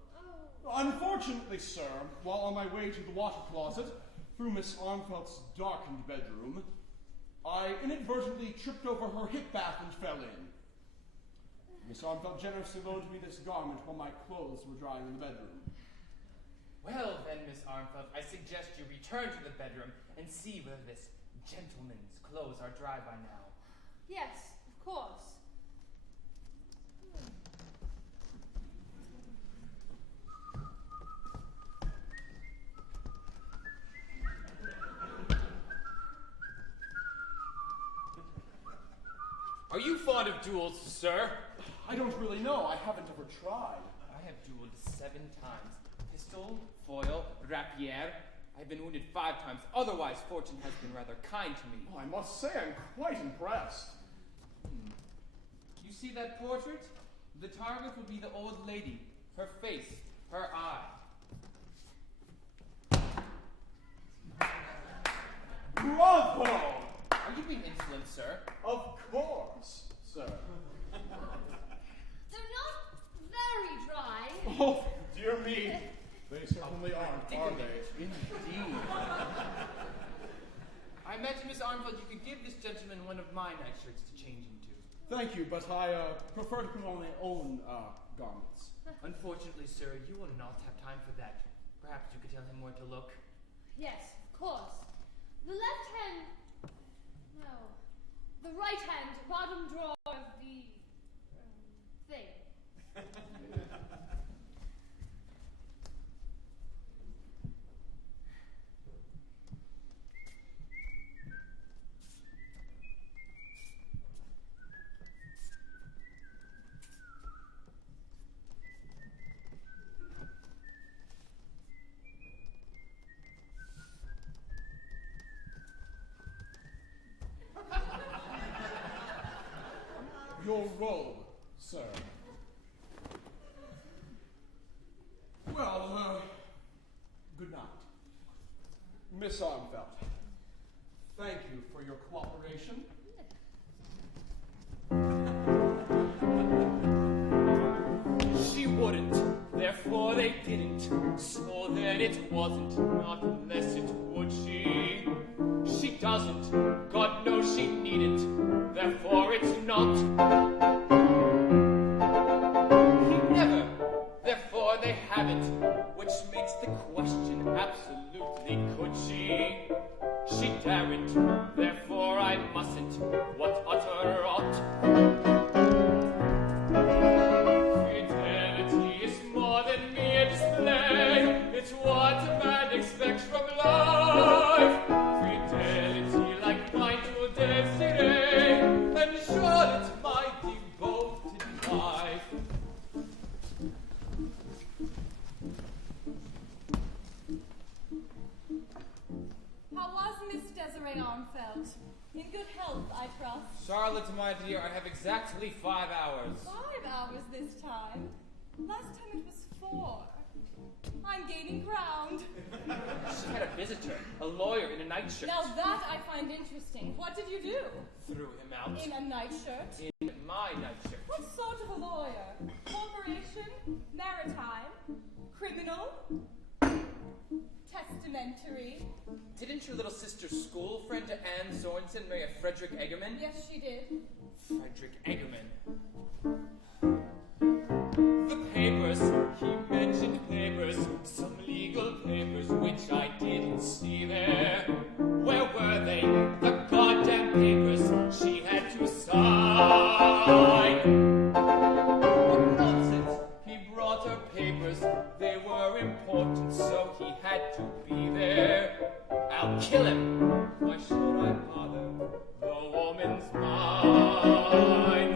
Oh. Unfortunately, sir, while on my way to the water closet, through Miss Armfeldt's darkened bedroom, I inadvertently tripped over her hip bath and fell in. Miss Armfelt generously loaned me this garment while my clothes were drying in the bedroom. Well then, Miss Armfelt, I suggest you return to the bedroom and see whether this gentleman's clothes are dry by now. Yes, of course. Are you fond of duels, sir? I don't really know. I haven't ever tried. I have dueled 7 times. Pistol, foil, rapier. I've been wounded 5 times. Otherwise, fortune has been rather kind to me. Oh, I must say I'm quite impressed. You see that portrait? The target will be the old lady. Her face, her eye. Bravo! Are you being insolent, sir? Of course, sir. They're not very dry. Oh, dear me. They certainly aren't, are they? Indeed. I imagine, Miss Armfelt, you could give this gentleman one of my nightshirts to change into. Thank you, but I prefer to put on my own garments. Unfortunately, sir, you will not have time for that. Perhaps you could tell him where to look. Yes, of course. The left hand... No. The right hand, bottom drawer of the... thing. Your robe, sir. Well, good night. Miss Armfelt, thank you for your cooperation. She wouldn't, therefore they didn't. So then it wasn't, not unless it would she. She doesn't, God knows she needn't, therefore it's not. He never, therefore they haven't, which makes the question absolutely could she? She daren't, therefore I mustn't, what utter rot. Fidelity is more than mere display, it's what a man expects from life. Fidelity like mine to Desiree, and Charlotte my devoted wife. How was Miss Desiree Armfelt? In good health, I trust. Charlotte, my dear, I have exactly 5 hours. 5 hours this time. Last time it was 4. I'm gaining ground. She had a visitor, a lawyer in a nightshirt. Now that I find interesting. What did you do? Threw him out. In a nightshirt? In my nightshirt. What sort of a lawyer? Corporation? Maritime? Criminal? Testamentary? Didn't your little sister's school friend Anne Sorensen marry a Frederick Eggerman? Yes, she did. Frederick Eggerman. The papers, he mentioned papers, some legal papers which I didn't see there. Where were they? The goddamn papers she had to sign. What nonsense! He brought her papers, they were important, so he had to be there. I'll kill him. Why should I bother? The woman's mine.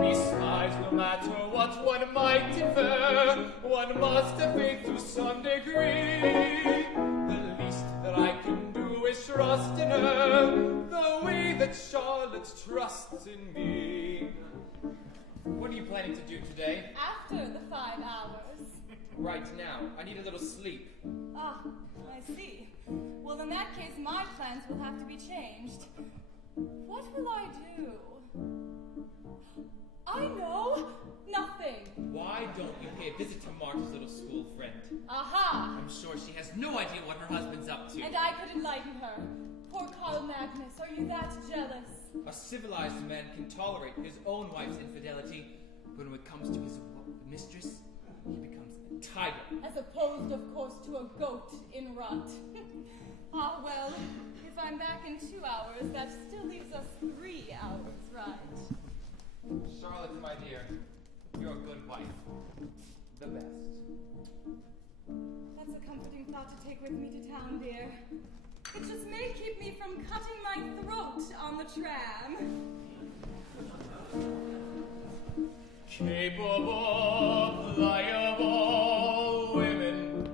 Besides, no matter what one might infer, one must have faith to some degree. The least that I can do is trust in her, the way that Charlotte trusts in me. What are you planning to do today? After the 5 hours. Right now. I need a little sleep. Ah, I see. Well, in that case, my plans will have to be changed. What will I do? I know nothing. Why don't you pay a visit to Martha's little school friend? Aha! I'm sure she has no idea what her husband's up to. And I could enlighten her. Poor Carl Magnus, are you that jealous? A civilized man can tolerate his own wife's infidelity, but when it comes to his mistress, he becomes a tiger. As opposed, of course, to a goat in rut. Ah, well, if I'm back in 2 hours, that still leaves us 3 hours, right? Charlotte, my dear, you're a good wife. The best. That's a comforting thought to take with me to town, dear. It just may keep me from cutting my throat on the tram. Capable, pliable women,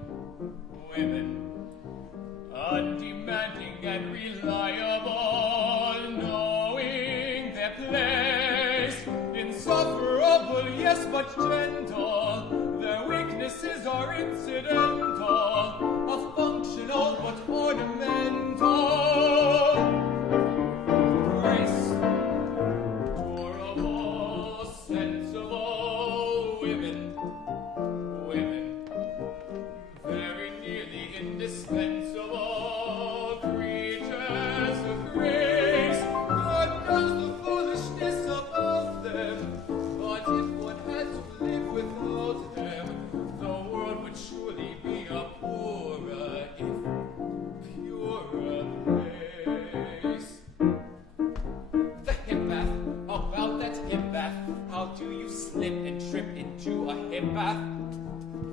undemanding and reliable, knowing their place, insufferable, yes, but gentle, their weaknesses are incidental, a functional but ornamental. Grace, durable, sensible women, very nearly indispensable creatures of grace. God knows the foolishness of them, but if one had to live without them, the world would surely be a poorer, if purer place. The hip bath, about that hip bath, how do you slip and trip into a hip bath?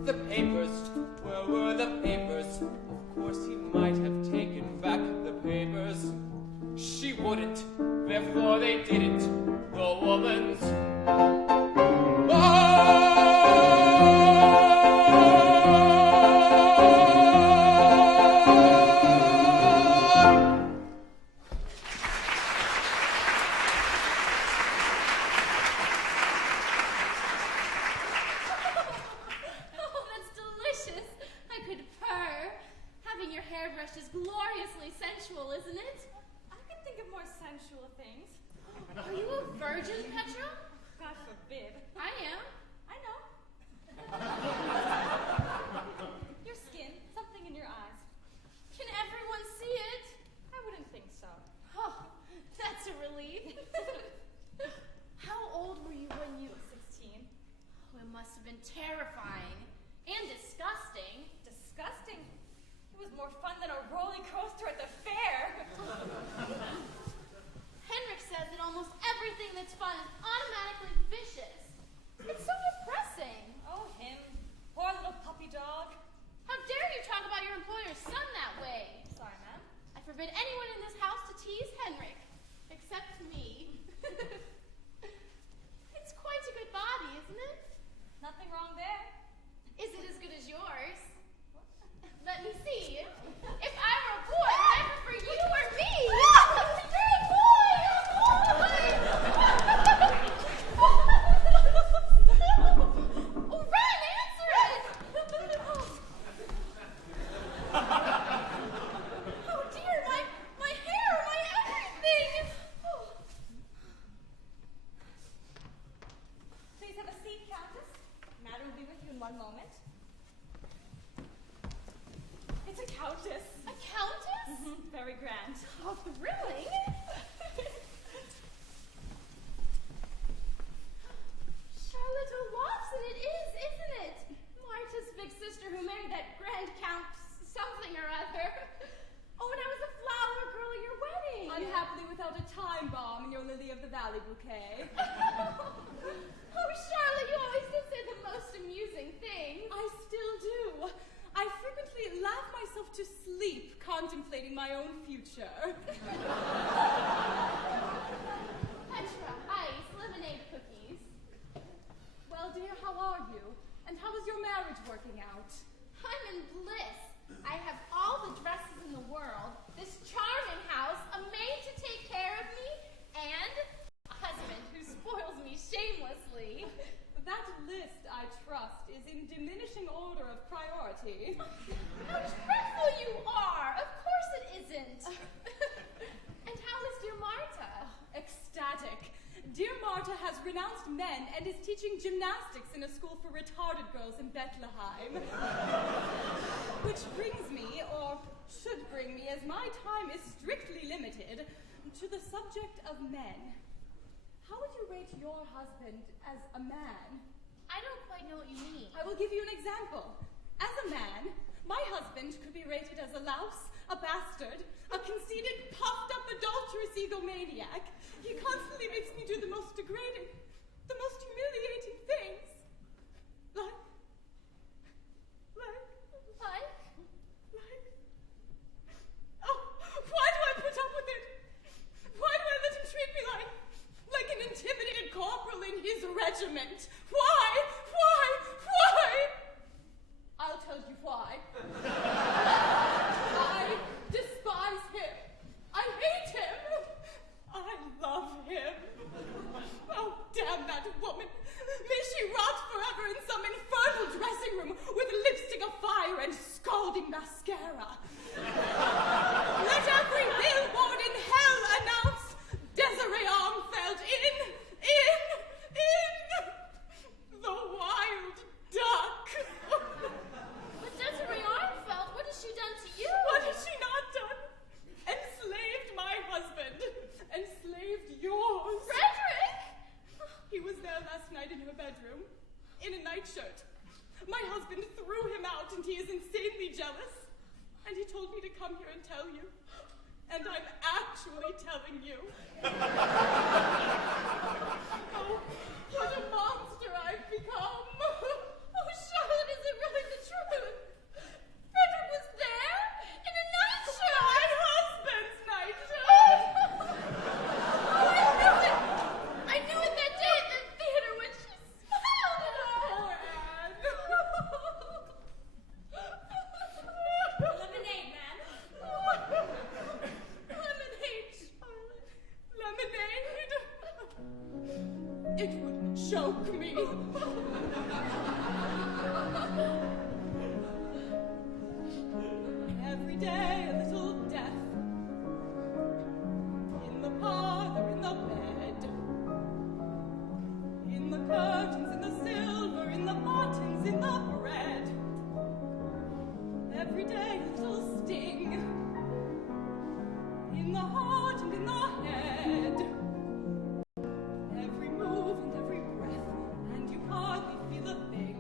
The papers, where were the papers? Of course he might have taken back the papers. She wouldn't, therefore they didn't. The woman's Dear Marta daughter has renounced men and is teaching gymnastics in a school for retarded girls in Bethlehem. Which brings me, or should bring me, as my time is strictly limited, to the subject of men. How would you rate your husband as a man? I don't quite know what you mean. I will give you an example. As a man, my husband could be rated as a louse, a bastard, a conceited, puffed-up, adulterous egomaniac. He constantly makes me do the most degrading, the most humiliating things. Like... Oh, why do I put up with it? Why do I let him treat me like an intimidated corporal in his regiment? Why? I'll tell you why. I despise him. I hate him. I love him. Oh, damn that woman. May she rot forever in some infernal dressing room with lipstick afire and scalding mascara. Let every billboard in hell announce Desiree Armfeld in the Wild Duck. But Desiree Armfeld, what has she done to you? What has she not done? Enslaved my husband. Enslaved yours. Frederick! He was there last night in her bedroom, in a nightshirt. My husband threw him out and he is insanely jealous. And he told me to come here and tell you. And I'm actually telling you. Oh, what a monster I've become. Oh, Charlotte, is it really the truth? Frederick was there in a nightshirt. My husband's nightshirt. Oh, I knew it that day at the theater when she smiled at us. Oh, Anne. Lemonade, man. Lemonade, Charlotte. Lemonade. It would choke me. Every day a little death. In the parlor, in the bed. In the curtains, in the silver, in the buttons, in the bread. Every day a little sting. In the heart and in the head. Every move and every breath, and you hardly feel a thing.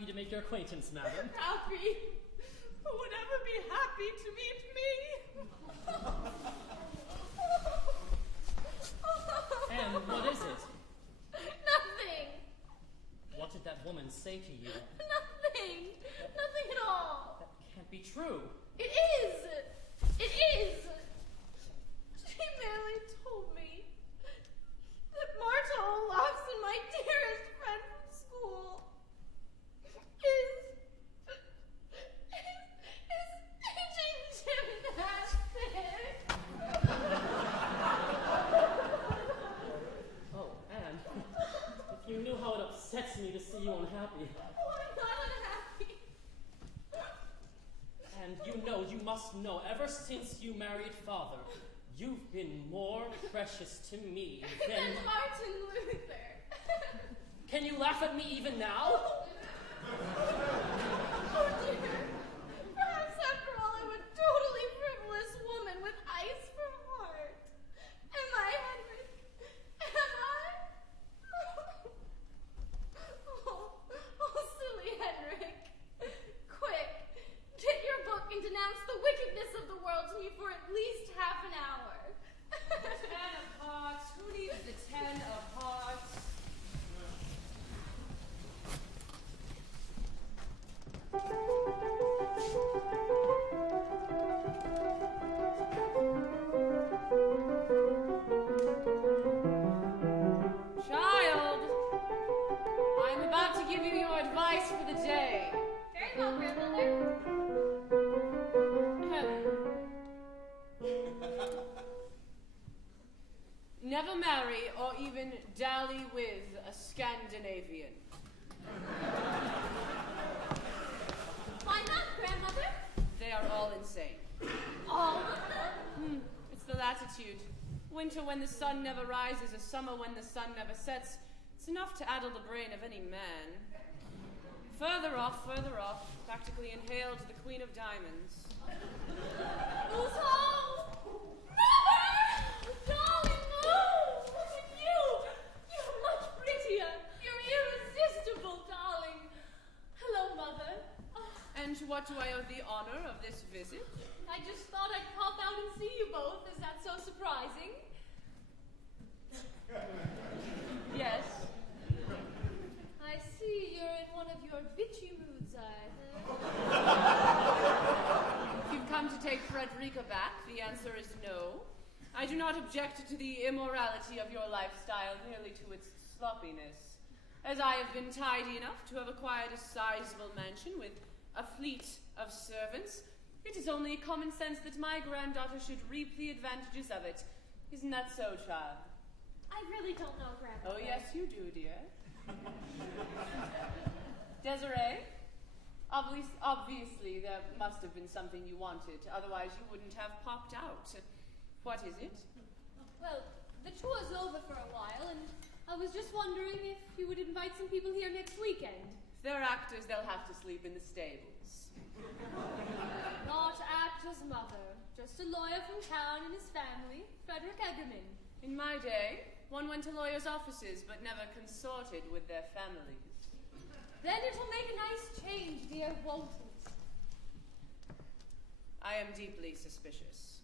happy to make your acquaintance, madam. Happy? Who would ever be happy to meet me? And what is it? Nothing. What did that woman say to you? Nothing. Nothing at all. That can't be true. It is. It is. She merely told me that Marta Olafson, my dearest friend from school, is teaching gymnastics. Oh, Anne, if you knew how it upsets me to see you unhappy. Oh, I'm not unhappy. And you must know, ever since you married father, you've been more precious to me than... And Martin Luther. Can you laugh at me even now? Oh dear. Perhaps after all I'm a totally frivolous woman with ice for heart. Am I, Henrik? Am I? Oh, silly Henrik. Quick, get your book and denounce the wickedness of the world to me for at least half an hour. 10 of hearts. Who needs the 10 of hearts? Child, I'm about to give you your advice for the day. Very well, grandmother. Never marry or even dally with a Scandinavian. Why not, grandmother? They are all insane. All? It's the latitude. Winter when the sun never rises, a summer when the sun never sets. It's enough to addle the brain of any man. Further off, practically inhaled the Queen of Diamonds. Who's home? Mother! Darling, no! Look at you! You're much prettier. You're irresistible, darling. Hello, Mother. And to what do I owe the honor of this visit? I just thought I'd pop out and see you both. Is that so surprising? Yes. I see you're in one of your bitchy moods, If you've come to take Frederica back, the answer is no. I do not object to the immorality of your lifestyle, merely to its sloppiness. As I have been tidy enough to have acquired a sizable mansion with a fleet of servants, it is only common sense that my granddaughter should reap the advantages of it. Isn't that so, child? I really don't know, Grandmother. Oh, yes, you do, dear. Desiree, obviously there must have been something you wanted, otherwise you wouldn't have popped out. What is it? Well, the tour's over for a while, and I was just wondering if you would invite some people here next weekend. If they're actors, they'll have to sleep in the stables. Not actors, Mother. Just a lawyer from town and his family, Frederick Eggerman. In my day, one went to lawyers' offices, but never consorted with their families. Then it'll make a nice change, dear, won't it? I am deeply suspicious.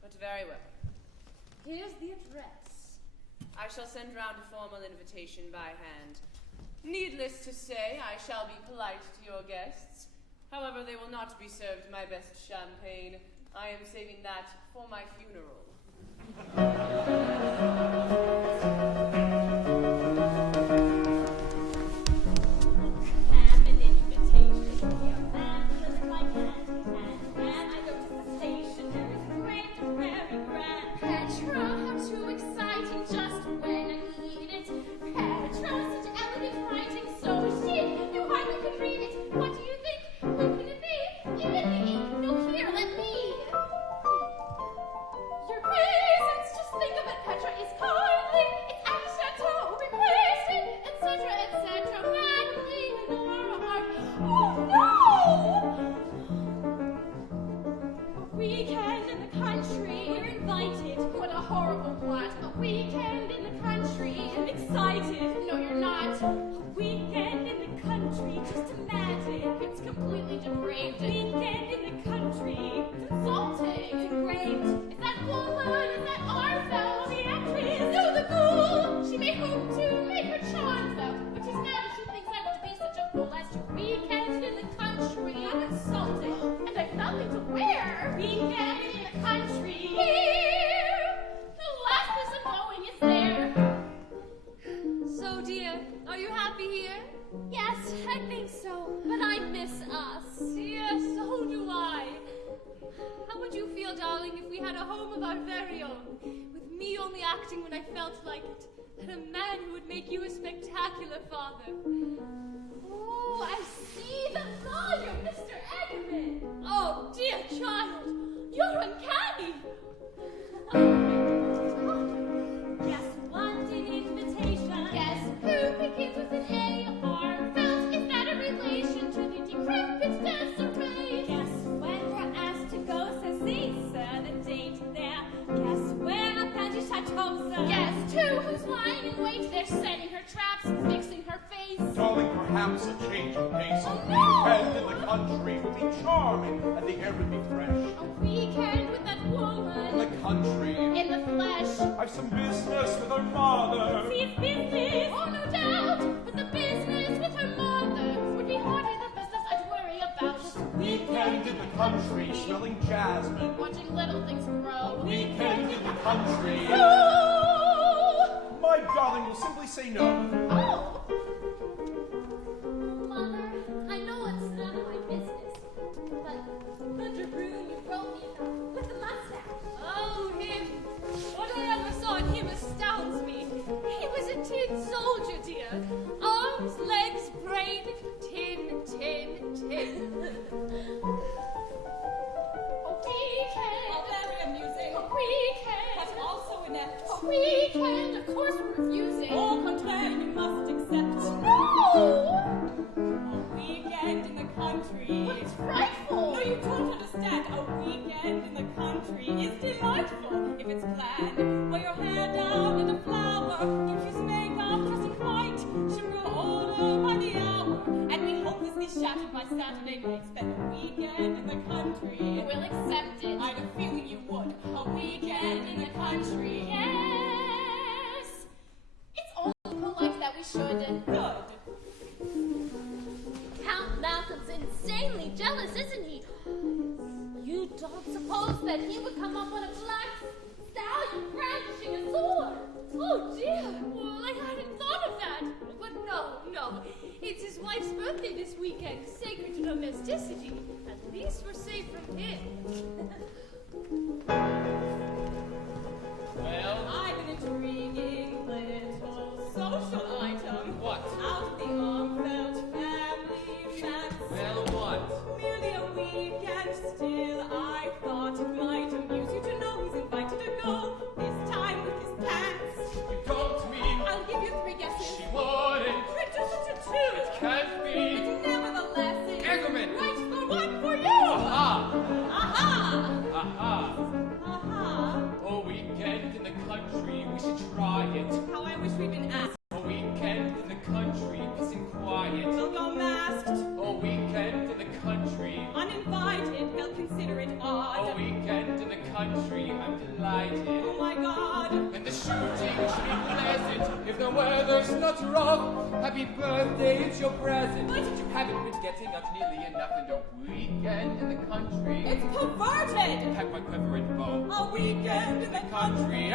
But very well. Here's the address. I shall send round a formal invitation by hand. Needless to say, I shall be polite to your guests. However, they will not be served my best champagne. I am saving that for my funeral. Am an invitation, dear man, fill in my hand. And when I go to the station, there is great, very grand. Petra, how too exciting, just when I need it. Petra, such elegant writing, so chic, you hardly could read it. What do you think? Who can it be? Give it me. No, here, let me. Your presence, just think of it, Petra, is kindly. It's at a chateau, requested, etc., madly, and art. Oh, no! A weekend in the country, we're invited. What a horrible what? A weekend in the country, I'm excited. No, you're not. A weekend Are you happy here? Yes, I think so, but I miss us. Yes, so do I. How would you feel, darling, if we had a home of our very own, with me only acting when I felt like it, and a man who would make you a spectacular father? Oh, I see the volume, Mr. Eggerman. Oh, dear child, you're uncanny. Guess what an invitation. Guess who begins with an A? Heartfelt, is that a relation to the decrepit Desiree? Guess when we're asked to go, says Caesar, the date there. Guess where a panty chateau, sir. Guess too who's lying in wait. They're setting her traps and fixing her face. Darling, perhaps a change of pace. Oh, A no! weekend in the country would be charming, and the air would be fresh. A weekend with that woman. In the country. In the flesh. I've some business with her father. See, it's business. Oh, no doubt. But the business with her mother would be hardly the business I'd worry about. Just a Weekend in the country, smelling jasmine. watching little things grow. Weekend in the country. Oh! My darling will simply say no. Oh! Mother, I know it's none of my business, but the dragoon you wrote me about with the mustache. Oh, him. What I ever saw in him astounds me. He was a tin soldier, dear. Arms, legs, brain, tin, tin, tin. A weekend. How very amusing. A weekend. But also inept. A weekend. Of course we're refusing. Au contraire, you must accept. No! A weekend in the country. But it's frightful. No, you don't understand. A weekend in the country is delightful if it's planned. Wear your hair down in a flower, don't use makeup, dress in white. She'll grow older by the hour, and be hopelessly shattered by Saturday night. Spend a weekend in the country. We'll accept it. I had a feeling you would. A weekend in the country. Yes. It's only polite that we should. Good. Count Malcolm's insanely jealous, isn't he? You don't suppose that he would come up on a black stallion brandishing a sword? Oh, dear. Well, I hadn't thought of that. But no. It's his wife's birthday this weekend, sacred to domesticity. At least we're safe from him. Well, I've an intriguing little social item. what? Out of the Armfelt family romance. Well, what? Merely a weekend still, I thought it might amuse you to know he's invited to go, this time with his pants. You don't mean I'll give you 3 guesses. she wouldn't. Reduce it to 2. It can't be. It's nevertheless is Eggerman. right for one for you. Aha! Aha! Aha! Aha! A weekend in the country, we should try it. How I wish we'd been asked. A weekend in the country, peace and quiet. We'll go masked. A weekend in the country. Uninvited, they'll consider it A odd. weekend in the country, I'm delighted. Oh my god. And the shooting should be pleasant if the weather's not rough. Happy birthday, it's your present. But you haven't been getting up nearly enough in a weekend in the country. it's perverted. Pack my quiver and bow. A weekend in the country.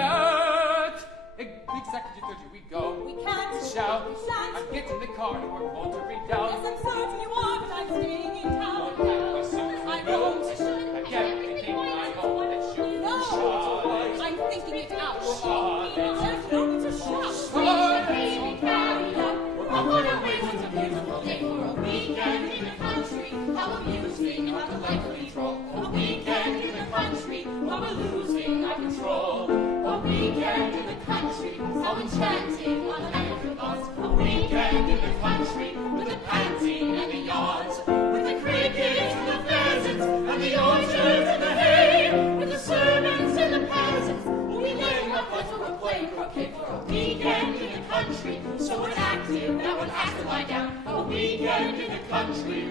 Exactly 30 we go. We can't Shout. we shan't. I'm getting the car and we're motoring Yes, down. I'm certain you are, but I'm staying in town. I soon I will. won't. I get everything I own that you No, shout. I'm thinking it out. Shout. There's no need to shout. Shout. Baby, carry up. We're walking away with a beautiful day for a weekend in the country. How amusing, how delightfully droll. A weekend in the country, while we're losing our control. A weekend in the country, so enchanting on an African bus. A weekend in the country, with the panting and the yards, with the crickets and the pheasants, and the orchards and the hay, with the servants and the peasants. We lay our butts or we're playing croquet for a weekend in the country, so inactive that one has to lie down. A weekend in the country.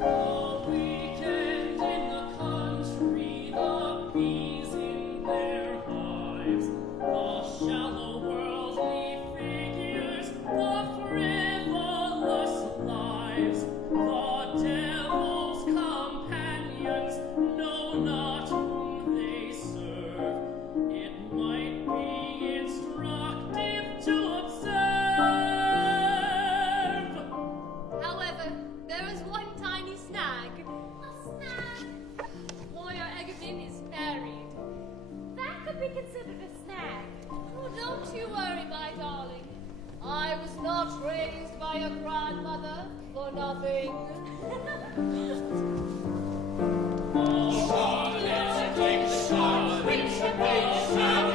A weekend in the country, the bees in their hives, the shallow worldly figures, the frivolous lives, the devil's companions know not whom they serve. It might be considered a snack. Oh, don't you worry, my darling. I was not raised by a grandmother for nothing. Oh, Charlotte, take the shot, bring champagne, shout,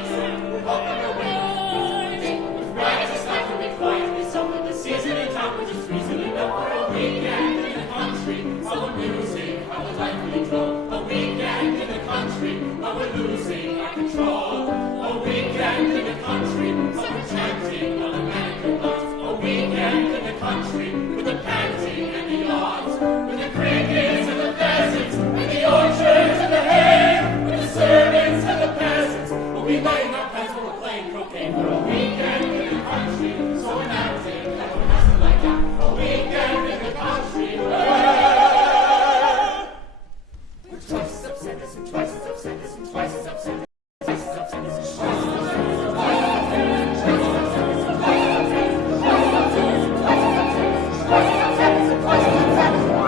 open a window. With rises like to be quiet, we suffer the season in town, which is reason enough for a weekend in the country. So amusing, how the life we drove. A weekend in the country, while we're losing our control. A weekend in the country, so enchanting on a manicured night. A weekend in the country, with the pansy and the yards, with the crickets and the pheasants, and the orchards and the hay, with the servants and the peasants. But we lighten our pens while we're playing croquet for a weekend in the country, so enacting that one has to like that. A weekend in the country. We're twice as upset as and twice as upset as and twice as upset as. Twice as upset as and twice as upset as and twice as upset as and twice as upset as and twice as upset as and twice as upset as and twice as upset as and twice as upset as and twice as upset as.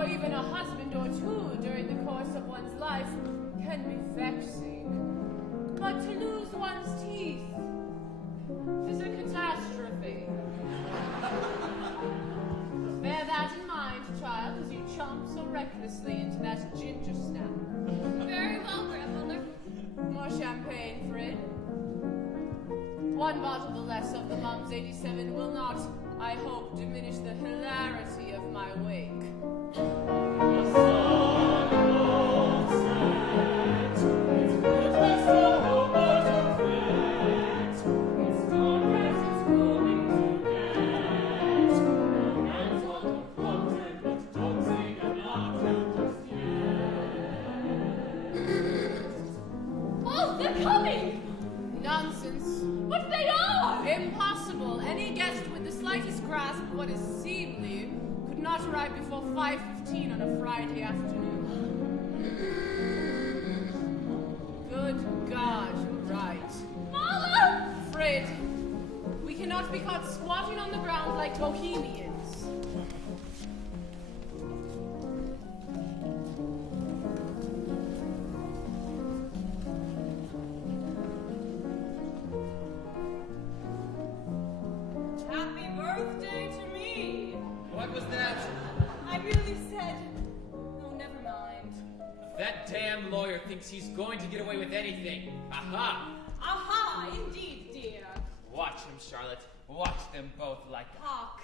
or even a husband or two during the course of one's life can be vexing. But to lose one's teeth is a catastrophe. Bear that in mind, child, as you chomp so recklessly into that ginger snap. Very well, grandmother. More champagne, Fred? One bottle the less of the Mom's 87 will not, I hope, diminish the hilarity of my wake. Oh, they're coming! Nonsense. But they are! Impossible. Any guest with the slightest grasp of what is seemly could not arrive before 5:15 on a Friday afternoon. Good God, you're right. Mama! Fred, we cannot be caught squatting on the ground like bohemians. Happy birthday to me! What was that? I really said. Oh, never mind. That damn lawyer thinks he's going to get away with anything. Aha! Aha, indeed, dear. Watch him, Charlotte. Watch them both like Hawk.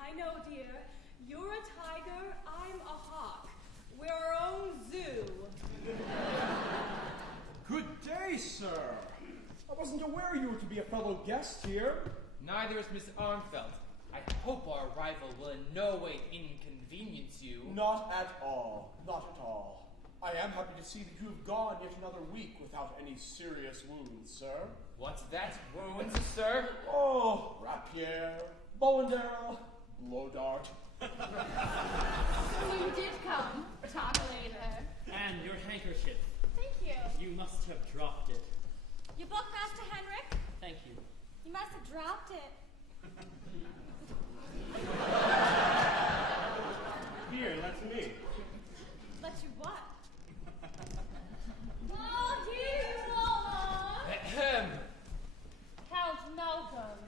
I know, dear. You're a tiger, I'm a hawk. We're our own zoo. Good day, sir. I wasn't aware you were to be a fellow guest here. Neither is Miss Armfelt. I hope our arrival will in no way inconvenience you. Not at all. Not at all. I am happy to see that you have gone yet another week without any serious wounds, sir. What's that? Wounds, sir? Oh, rapier, bow and arrow, blow dart. So you did come. Talk later. And your handkerchief. Thank you. You must have dropped it. Your book, Master Henrik? Thank you. You must have dropped it. Here, that's me. But you what? Oh, dear Mama! Ahem. Count Malcolm.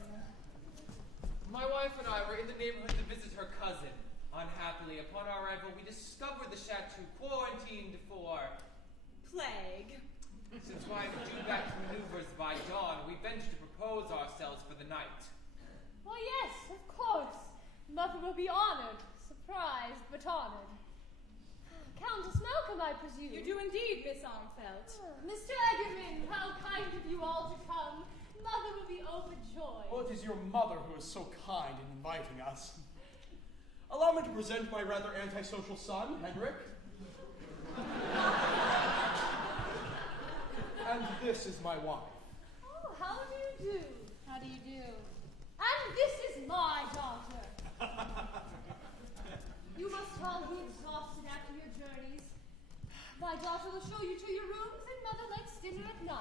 My wife and I were in the neighborhood to visit her cousin. Unhappily, upon our arrival, we discovered the chateau quarantined for Plague. Since wife due back to maneuvers by dawn, we ventured to propose ourselves for the night. Why, yes, of course. Mother will be honored. Surprised, but honored. Countess Malcolm, I presume. You do indeed, Miss Armfelt. Mr. Eggerman, how kind of you all to come. Mother will be overjoyed. Oh, it is your mother who is so kind in inviting us. Allow me to present my rather antisocial son, Henrik. And this is my wife. Oh, how do you do? How do you do? And this is my daughter. You must all be exhausted after your journeys. My daughter will show you to your rooms, and Mother likes dinner at 9.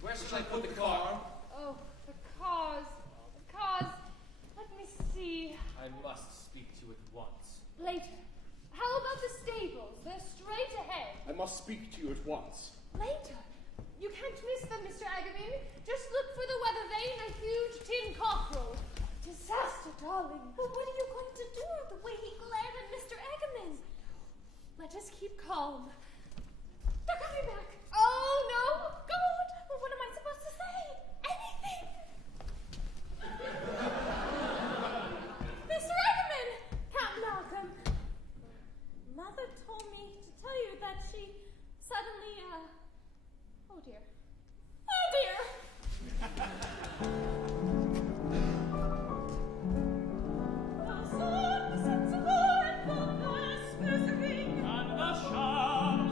Where should I put the car? Oh, the cars. Let me see. I must speak to you at once. Later. How about the stables? They're straight ahead. I must speak to you at once. Later. You can't miss them, Mr. Agamin. Just look for the weather vane, a huge tin cockerel. Disaster, darling. But what are you going to do? The way he glared at Mr. Eggerman. Let us keep calm. They're coming back. Oh, no. God! Well, what am I supposed to say? Anything! Mr. Eggerman! Count Malcolm. Mother told me to tell you that she suddenly, oh dear. Oh dear! And the shadow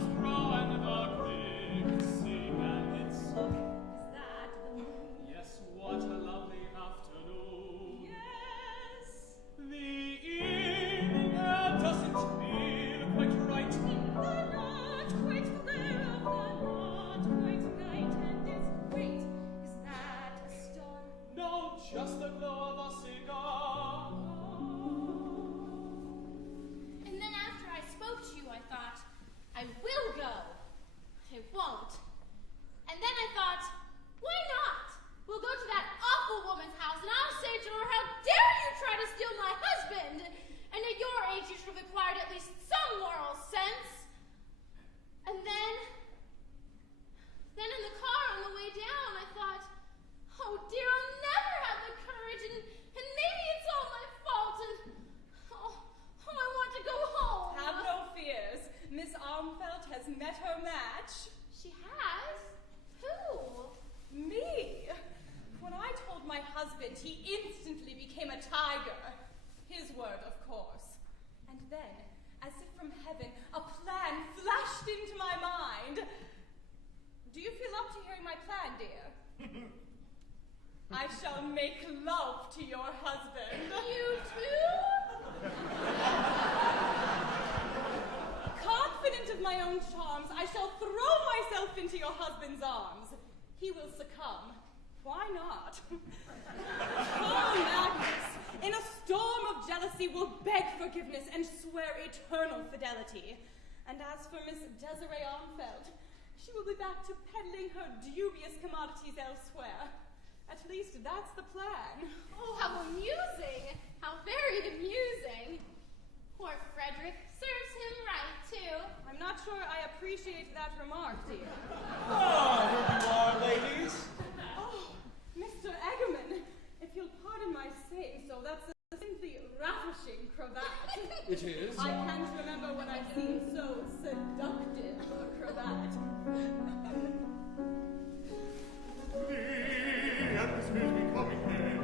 still my husband. And at your age, you should have acquired at least some moral sense. And then in the car on the way down, I thought, oh dear, I'll never have the courage, and maybe it's all my fault, and I want to go home. Have no fears. Miss Armfelt has met her match. She has? Who? Me. When I told my husband, he instantly became a tiger. His word, of course. And then, as if from heaven, a plan flashed into my mind. Do you feel up to hearing my plan, dear? I shall make love to your husband. You too? Confident of my own charms, I shall throw myself into your husband's arms. He will succumb. Why not? Poor Magnus, in a storm of jealousy, will beg forgiveness and swear eternal fidelity. And as for Miss Desiree Armfelt, she will be back to peddling her dubious commodities elsewhere. At least that's the plan. Oh, how amusing! How very amusing! Poor Frederick serves him right, too. I'm not sure I appreciate that remark, dear. Ah, here you are, ladies. Oh, Mr. Eggerman, if you'll pardon my saying so, that's a simply ravishing cravat. It is. I can't remember when I've seen so seductive a cravat. The atmosphere's becoming heavy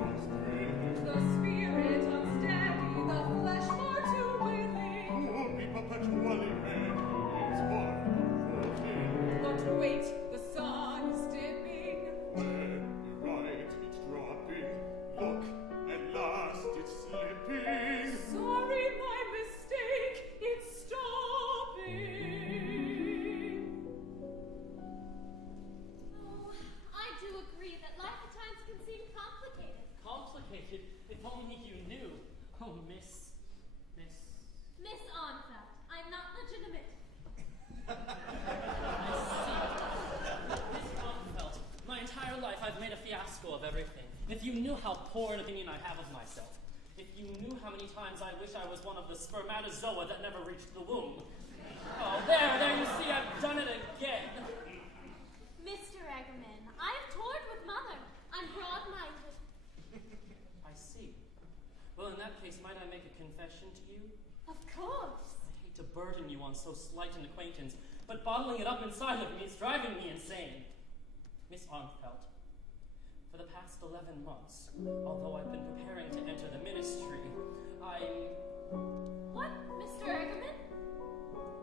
on spirit. The spirit unsteady, the flesh far too willing. Won't be perpetually ready, is what floating. But wait, the sun is dipping. When you're right, it's dropping. Look, at last it's slipping. Sorry, my mistake, it's stopping. Oh, I do agree that life at times can seem complicated. Complicated? If only you knew. Oh, Miss Armfelt, I'm not legitimate. I see. Miss Armfelt, my entire life I've made a fiasco of everything. If you knew how poor an opinion I have of myself. If you knew how many times I wish I was one of the spermatozoa that never reached the womb. Oh, there, you see, I've done it again. Mr. Eggerman, I've toured with Mother. I'm broad-minded. I see. Well, in that case, might I make a confession to you? Of course. I hate to burden you on so slight an acquaintance, but bottling it up inside of me is driving me insane. Miss Armfelt, for the past 11 months, although I've been preparing to enter the ministry, What, Mr. Eggerman?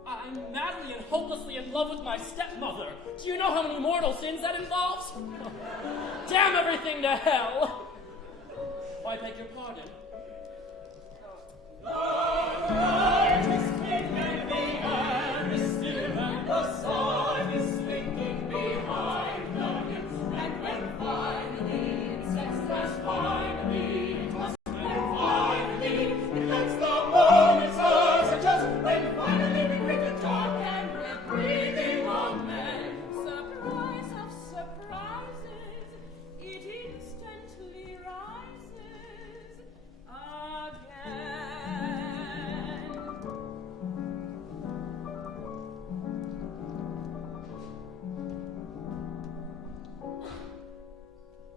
I'm madly and hopelessly in love with my stepmother. Do you know how many mortal sins that involves? Damn everything to hell! I beg your pardon. Surprise of surprises, it instantly rises again.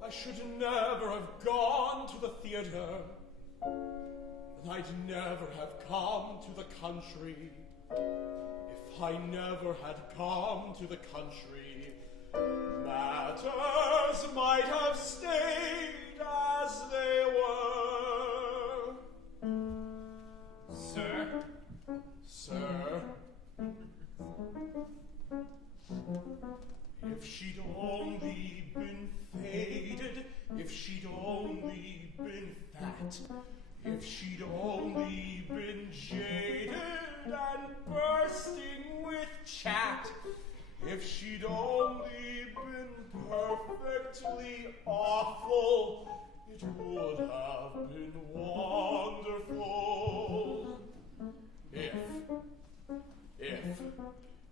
I should never have gone to the theater. And I'd never have come to the country. If I never had come to the country, matters might have stayed as they were. Sir? If she'd only been faded, if she'd only been fat, if she'd only been jaded and bursting with chat, if she'd only been perfectly awful, it would have been wonderful.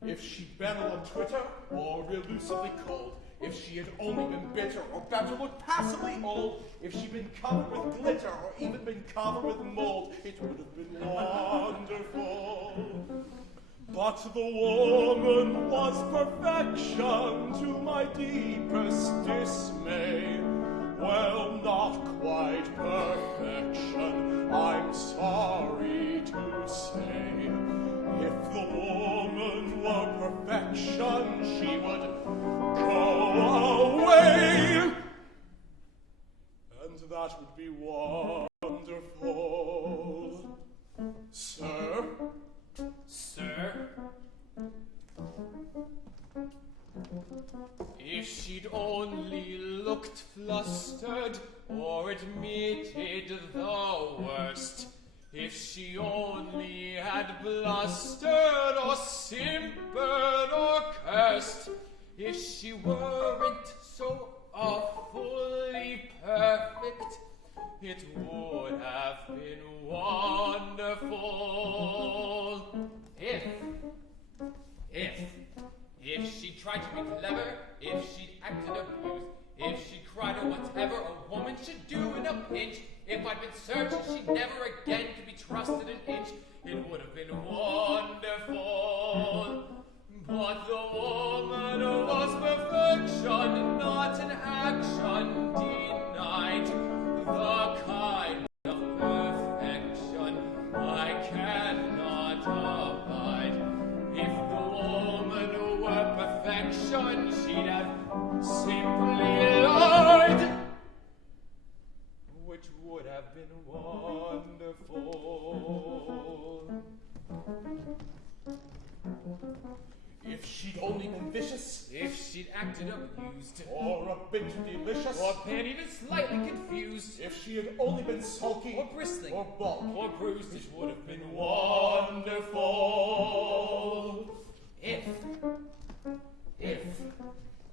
If she'd been on Twitter or elusively cold, if If she had only been bitter, or bound to look passably old, if she'd been covered with glitter, or even been covered with mold, it would have been wonderful. But the woman was perfection to my deepest dismay. Well, not quite perfection, I'm sorry to say. If the woman were perfection, she would go away. And that would be wonderful. Sir? Sir? If she'd only looked flustered, or admitted the worst, if she only had blustered, or simpered, or cursed, if she weren't so awfully perfect, it would have been wonderful. If she tried to be clever, if she'd acted abused, if she cried or whatever a woman should do in a pinch, if I'd been certain she'd never again could be trusted an inch, it would have been wonderful. But the woman was perfection, not an action denied. The kind of perfection I cannot abide. If the woman were perfection, she'd have simply lied, which would have been wonderful. If she'd only been vicious, if she'd acted abused, or a bit delicious, or been even slightly confused, if she had only been sulky, or bristling, or balked, or bruised, it would have been wonderful.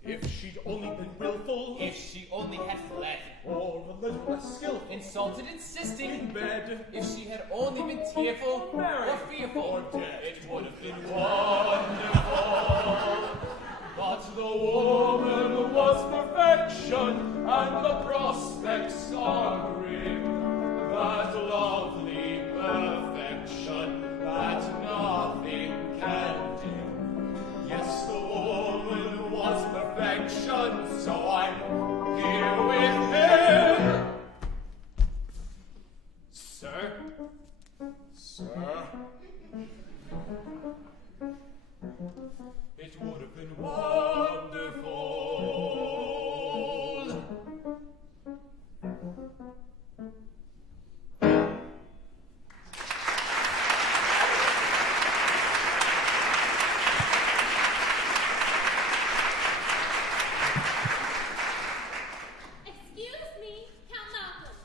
If she'd only been willful, if she only had fled, or a little less skillful, insulted, insisting, in bed, if she had only been tearful, married, or fearful, or dead, it would have been wonderful. But the woman was perfection, and the prospects are grim. That lovely perfection that nothing can dim. Yes, the woman was perfection, so I'm here with him. Sir? It would have been wonderful. Excuse me, Count Malcolm.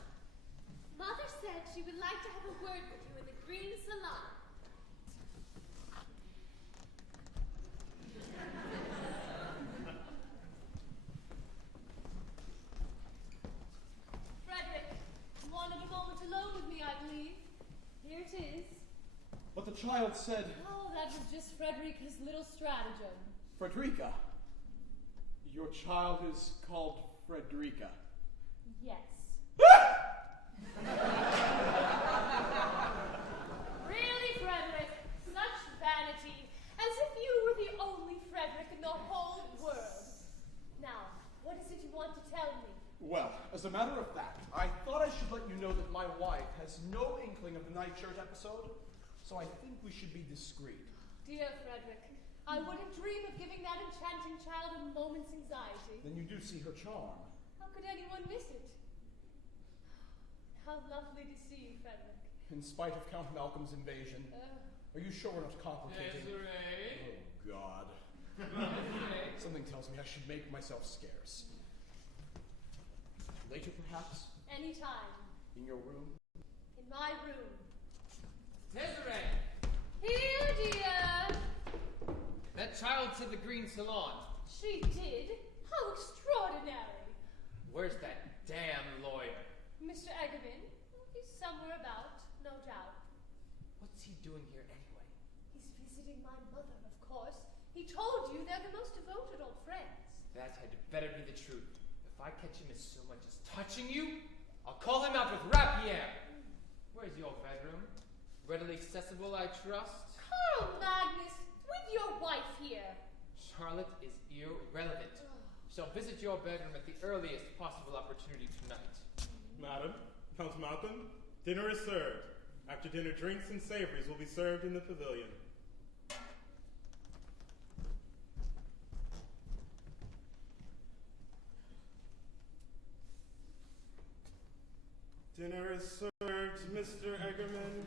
Mother said she would like to have a word with you in the green salon. Frederick, you wanted a moment alone with me, I believe. Here it is. But the child said, Oh, that was just Frederica's little stratagem. Frederica. Your child is called Frederica. Yes. Really, Frederick? Such vanity. As if you were the only Frederick in the whole world. Now, what is it you want to tell me? Well, as a matter of fact, I thought I should let you know that my wife has no inkling of the night shirt episode, so I think we should be discreet. Dear Frederick, I wouldn't dream of giving that enchanting child a moment's anxiety. Then you do see her charm. How could anyone miss it? How lovely to see you, Frederick. In spite of Count Malcolm's invasion. Are you sure we're not complicating? Desiree? Oh, God. Something tells me I should make myself scarce. Later, perhaps? Anytime. In your room? In my room. Desiree! Here, dear. That child said the green salon. She did? How extraordinary. Where's that damn lawyer? Mr. Eggerman? He's somewhere about, no doubt. What's he doing here anyway? He's visiting my mother, of course. He told you they're the most devoted old friends. That had better be the truth. If I catch him as so much as touching you, I'll call him out with rapier. Where's your bedroom? Readily accessible, I trust? Carl Magnus, with your wife here. Charlotte is irrelevant. Shall visit your bedroom at the earliest possible opportunity tonight. Madam, Count Malcolm, dinner is served. After dinner, drinks and savories will be served in the pavilion. Dinner is served, Mr. Eggerman.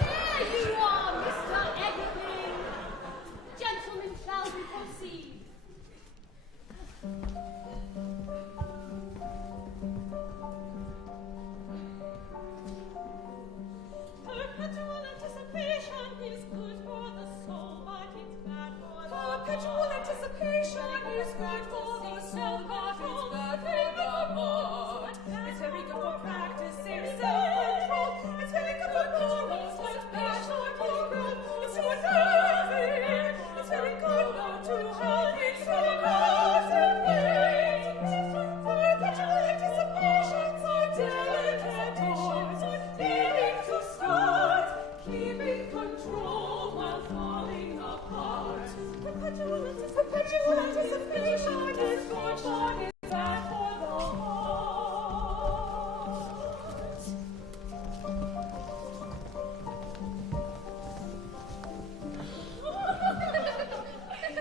There you are, Mr. Eggerman. Gentlemen, shall we proceed? Perpetual anticipation is good for the soul, but it's bad for the heart. Perpetual anticipation is good for the soul, but it's bad for the heart. It's very good for practicing self-control. It's very good for morals, but bad for moral. It's so unnerving. It's very good not to have it so gossiping. Perpetual anticipations are delicate doors, needing to start, keeping control while falling apart. Perpetual anticipation is good, but it's bad for the heart.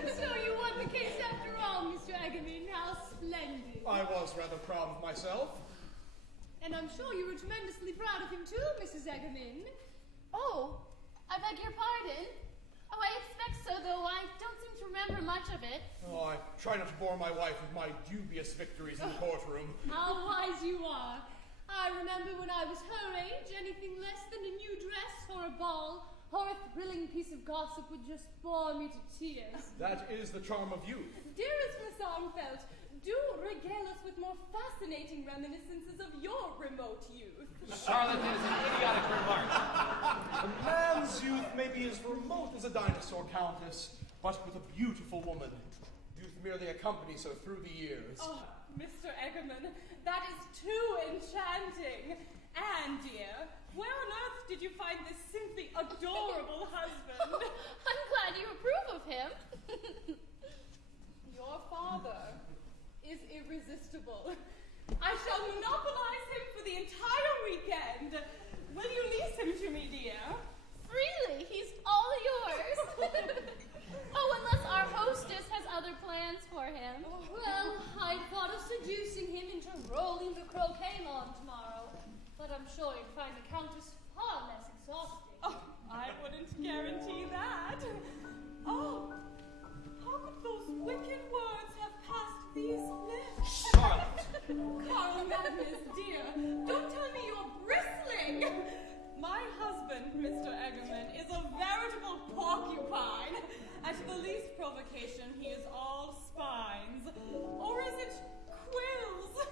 So you won the case after all, Mr. Eggerman. How splendid. I was rather proud of myself. And I'm sure you were tremendously proud of him too, Mrs. Eggerman. Oh, I beg your pardon. Oh, I expect so, though I don't seem to remember much of it. Oh, I try not to bore my wife with my dubious victories in the courtroom. How wise you are. I remember when I was her age, anything less than a new dress or a ball or a thrilling piece of gossip would just bore me to tears. That is the charm of youth. Dearest Miss Armfelt, do regale us with more fascinating reminiscences of your remote youth. Charlotte, that is an idiotic remark. A man's youth may be as remote as a dinosaur, Countess, but with a beautiful woman. Youth merely accompanies her through the years. Oh, Mr. Eggerman, that is too enchanting. Anne, dear, where on earth did you find this simply adorable husband? I'm glad you approve of him. Your father is irresistible. I shall monopolize him for the entire weekend. Will you lease him to me, dear? Freely, he's all yours. Oh, unless our hostess has other plans for him. Well, I thought of seducing him into rolling the croquet lawn tomorrow, but I'm sure you'd find the Countess far less exhausting. Oh, I wouldn't guarantee that. Oh, how could those wicked words have passed these lips? Charlotte! Carl Magnus, dear, don't tell me you're bristling. My husband, Mr. Eggerman, is a veritable porcupine. At the least provocation, he is all spines. Or is it quills?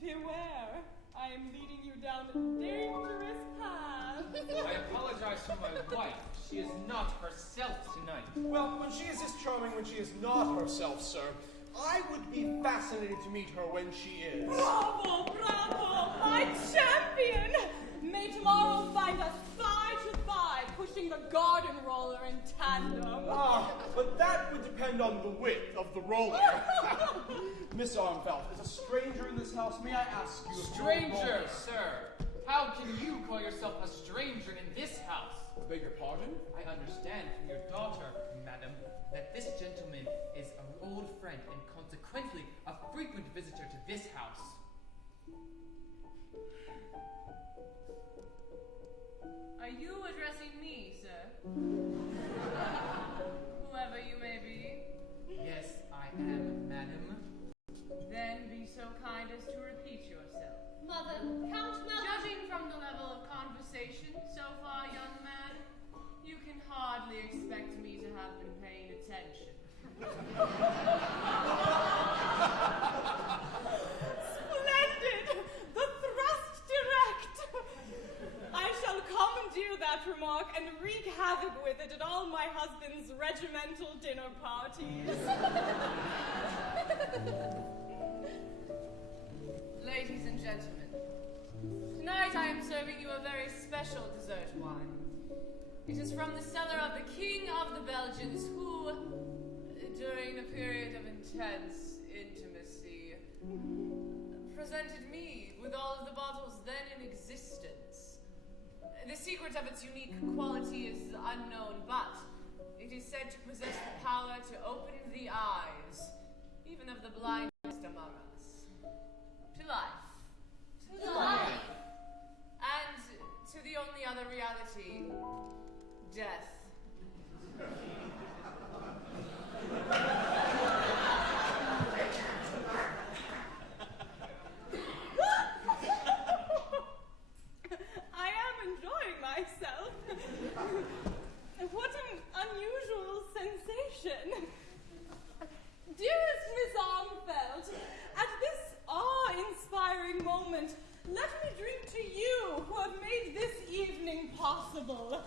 Beware, I am leading you down a dangerous path. I apologize to my wife. She is not herself tonight. Well, when she is this charming when she is not herself, sir, I would be fascinated to meet her when she is. Bravo, bravo, my champion! May tomorrow find us thigh to thigh, pushing the garden roller in tandem. Ah, but that would depend on the width of the roller. Miss Armfelt, as a stranger in this house, may I ask you if Stranger, sir. How can you call yourself a stranger in this house? I beg your pardon? I understand from your daughter, madam, that this gentleman is an old friend and consequently a frequent visitor to this house. Are you addressing me, sir? Whoever you may be. Yes, I am, madam. Then be so kind as to repeat yourself. Mother, Count Mellon. Judging from the level of conversation so far, young man, you can hardly expect me to have been paying attention. Splendid! The thrust direct! I shall commandeer that remark and wreak havoc with it at all my husband's regimental dinner parties. Ladies and gentlemen, tonight I am serving you a very special dessert wine. It is from the cellar of the King of the Belgians, who, during a period of intense intimacy, presented me with all of the bottles then in existence. The secret of its unique quality is unknown, but it is said to possess the power to open the eyes, even of the blindest among us, to life. To life. And to the only other reality, death. I am enjoying myself. What an unusual sensation. Dearest Miss Armfeld, at this awe-inspiring moment, let me drink to you who have made this evening possible.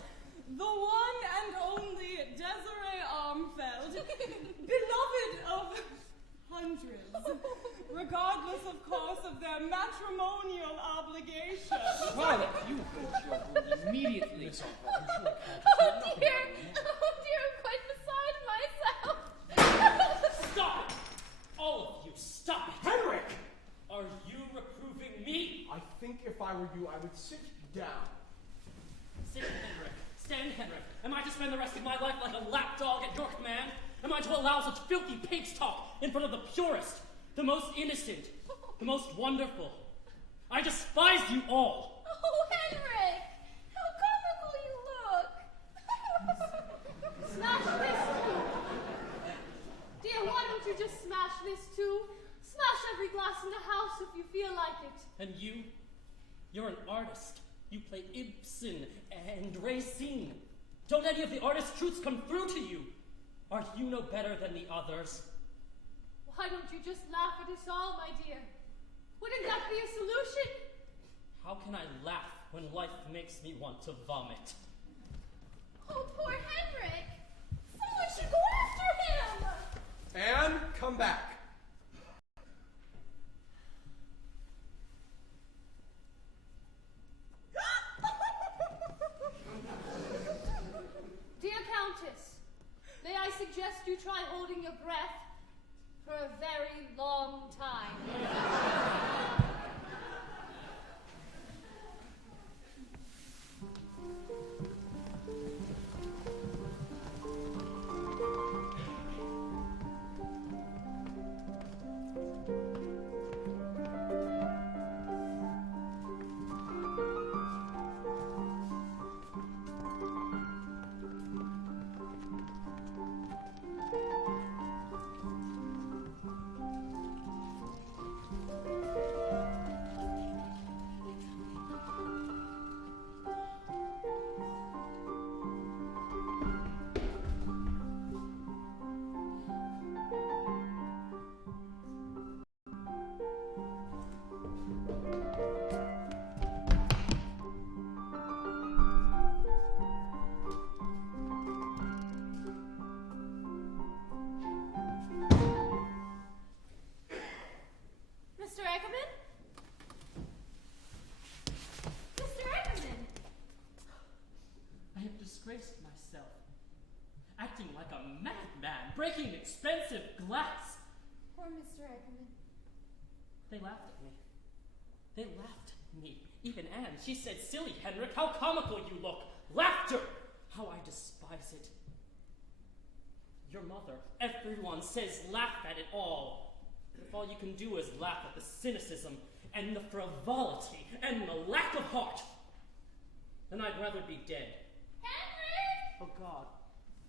The one and only Desiree Armfeld, beloved of hundreds, regardless, of course, of their matrimonial obligations. Charlotte, you hold your room immediately. Miss Armfeld, Oh dear, I'm quite beside myself. Stop it! All of you, stop it! Henrik! Are you reproving me? I think if I were you, I would sit down. Sit, Henrik. Stand, Henrik. Am I to spend the rest of my life like a lapdog at your command? Am I to allow such filthy pigs talk in front of the purest, the most innocent, the most wonderful? I despise you all! Oh, Henrik! How comical you look! Smash this too! Dear, why don't you just smash this too? Smash every glass in the house if you feel like it. And you? You're an artist. You play Ibsen and Racine. Don't any of the artist's truths come through to you? Are you no better than the others? Why don't you just laugh at us all, my dear? Wouldn't that be a solution? How can I laugh when life makes me want to vomit? Oh, poor Henrik! Someone should go after him! Anne, come back. Dear Countess, may I suggest you try holding your breath for a very long time? Mr. Ackerman? Mr. Ackerman! I have disgraced myself, acting like a madman, breaking expensive glass. Poor Mr. Ackerman. They laughed at me. They laughed at me. Even Anne, she said, "Silly Henrik, how comical you look. Laughter! How I despise it." Your mother, everyone says laugh at it all. If all you can do is laugh at the cynicism and the frivolity and the lack of heart, then I'd rather be dead. Henrik! Oh God,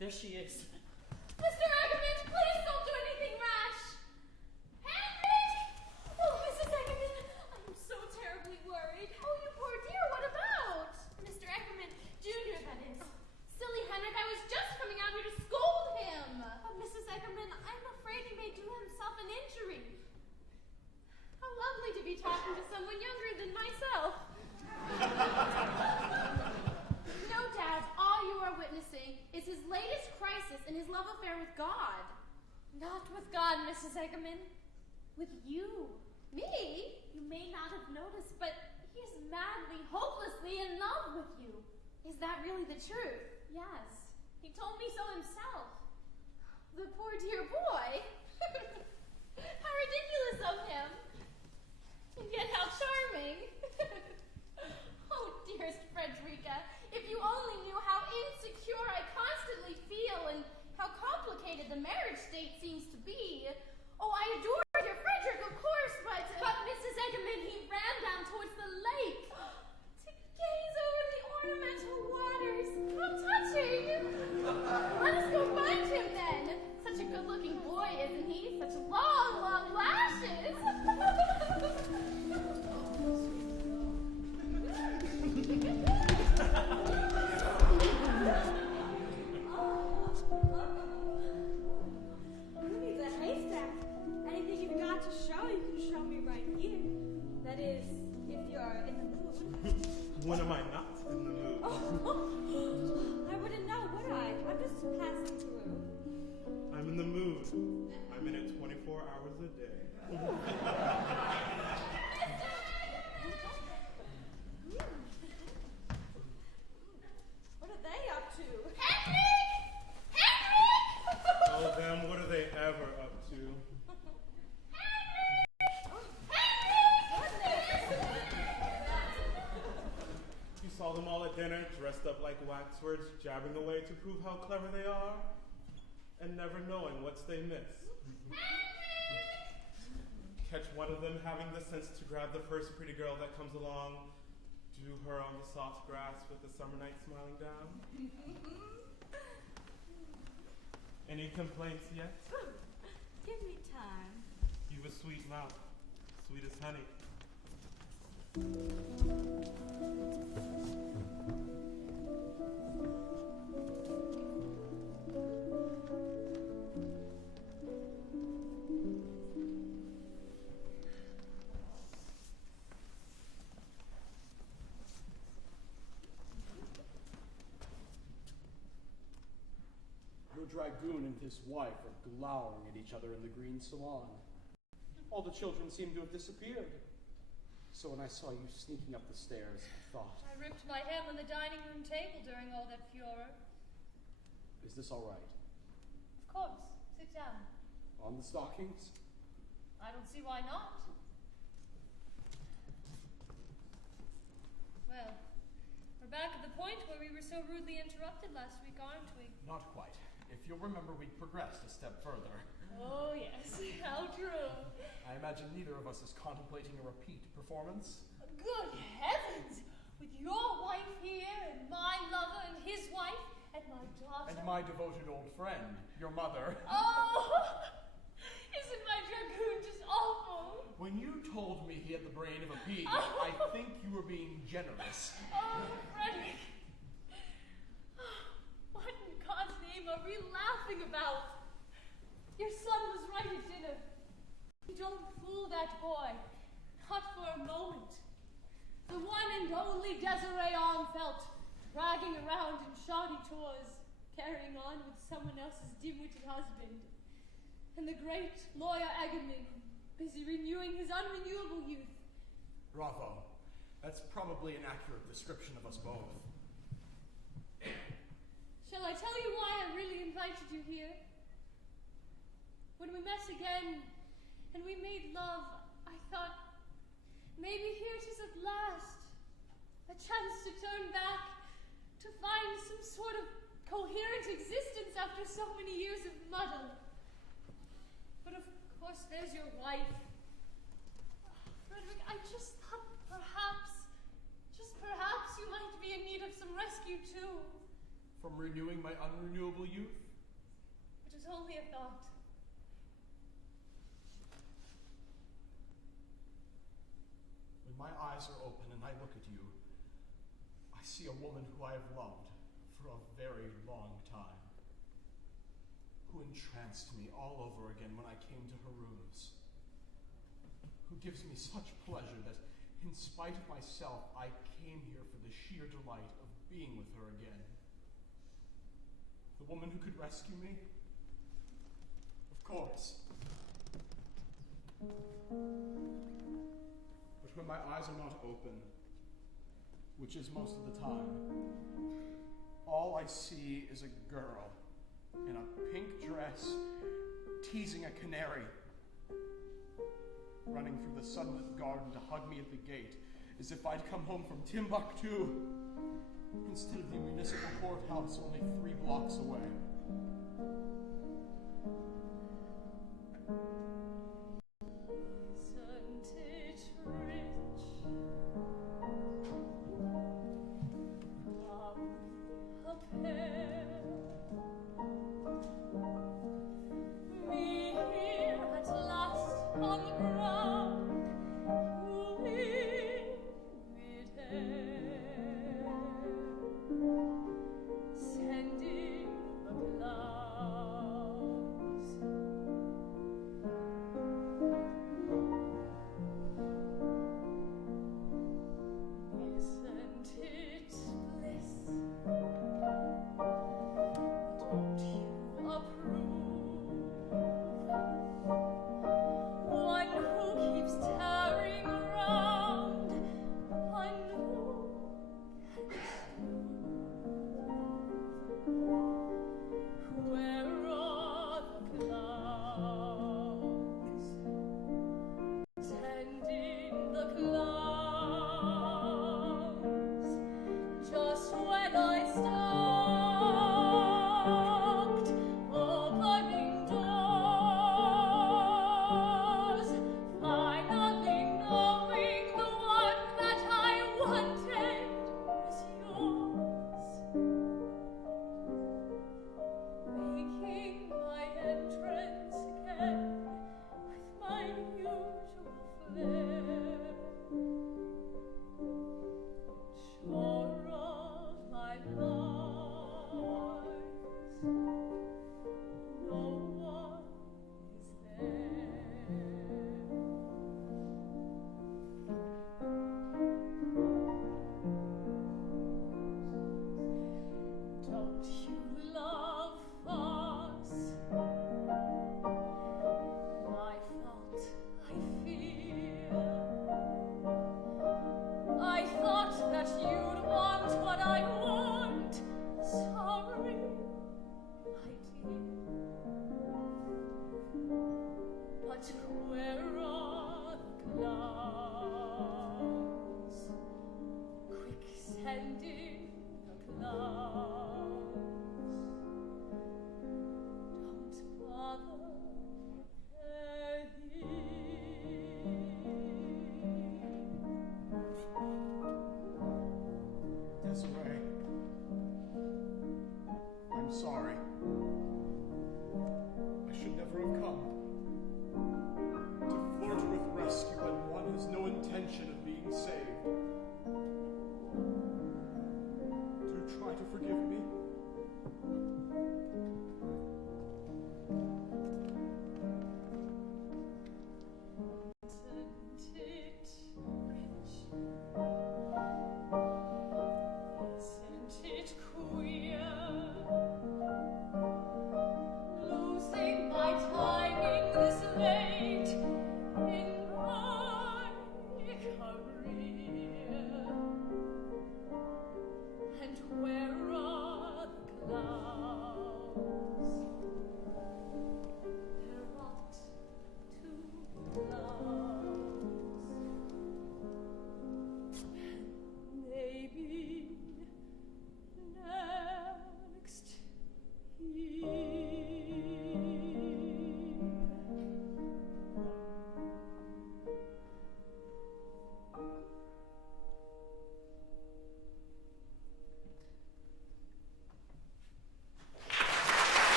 there she is. Mr. Ackerman, please don't do anything rash! Henrik! Oh, Mrs. Ackerman, I'm so terribly worried. Oh, you poor dear, what about? Mr. Ackerman, Junior, that is. Silly Henrik, I was just coming out here to scold him. But Mrs. Ackerman, I'm afraid he may do himself an injury. How lovely to be talking to someone younger than myself. No, Dad, Mrs. Eggerman. With you. Me? You may not have noticed, but he's madly, hopelessly in love with you. Is that really the truth? Yes. He told me so himself. The poor dear boy. How ridiculous of him. And yet how charming. Oh, dearest Frederica, if you only knew how insecure I constantly feel and how complicated the marriage state seems to be. Oh, I adore dear Frederick, of course, but... But Mrs. Eggerman, he ran down towards the lake. To gaze over the ornamental waters. How touching. Let us go find him then. Such a good-looking boy, isn't he? Such long, long lashes. Who needs a haystack? Anything you've got to show, you can show me right here. That is, if you're in the mood. When am I not in the mood? I wouldn't know, would I? I'm just passing through. I'm in the mood. I'm in it 24 hours a day. What are they up to? Henrik! Henrik! Oh, them, what are they ever up to? You saw them all at dinner, dressed up like waxworks, jabbing away to prove how clever they are, and never knowing what's they miss. Catch one of them having the sense to grab the first pretty girl that comes along, do her on the soft grass with the summer night smiling down. Any complaints yet? Give me time. You've a sweet mouth, sweet as honey. Your dragoon and his wife are glowering at each other in the green salon. All the children seem to have disappeared. So when I saw you sneaking up the stairs, I thought, I ripped my hem on the dining room table during all that furor. is this all right? Of course. Sit down. On the stockings? I don't see why not. Well, we're back at the point where we were so rudely interrupted last week, aren't we? Not quite. If you'll remember, we'd progressed a step further. Oh, yes. How true. I imagine neither of us is contemplating a repeat performance. Good heavens! With your wife here, and my lover, and his wife, and my daughter. And my devoted old friend, your mother. Oh! Isn't my dragoon just awful? When you told me he had the brain of a pig, Oh. I think you were being generous. Oh, Frederick! What in God's name are we laughing about? Your son was right at dinner. You don't fool that boy. Not for a moment. The one and only Desiree Armfelt, dragging around in shoddy tours, carrying on with someone else's dim-witted husband. And the great lawyer Eggerman, busy renewing his unrenewable youth. Bravo. That's probably an accurate description of us both. Shall I tell you why I really invited you here? When we met again and we made love, I thought, maybe here it is at last. A chance to turn back, to find some sort of coherent existence after so many years of muddle. But of course, there's your wife. Frederick, I just thought just perhaps you might be in need of some rescue too. From renewing my unrenewable youth? It was only a thought. When my eyes are open and I look at you, I see a woman who I have loved for a very long time, who entranced me all over again when I came to her rooms, who gives me such pleasure that, in spite of myself, I came here for the sheer delight of being with her again. The woman who could rescue me? Of course. But when my eyes are not open, which is most of the time, all I see is a girl in a pink dress teasing a canary, running through the sunlit garden to hug me at the gate as if I'd come home from Timbuktu instead of the municipal courthouse only 3 blocks away. Isn't it rich? From a pair, me here at last on the ground, in midair, sending a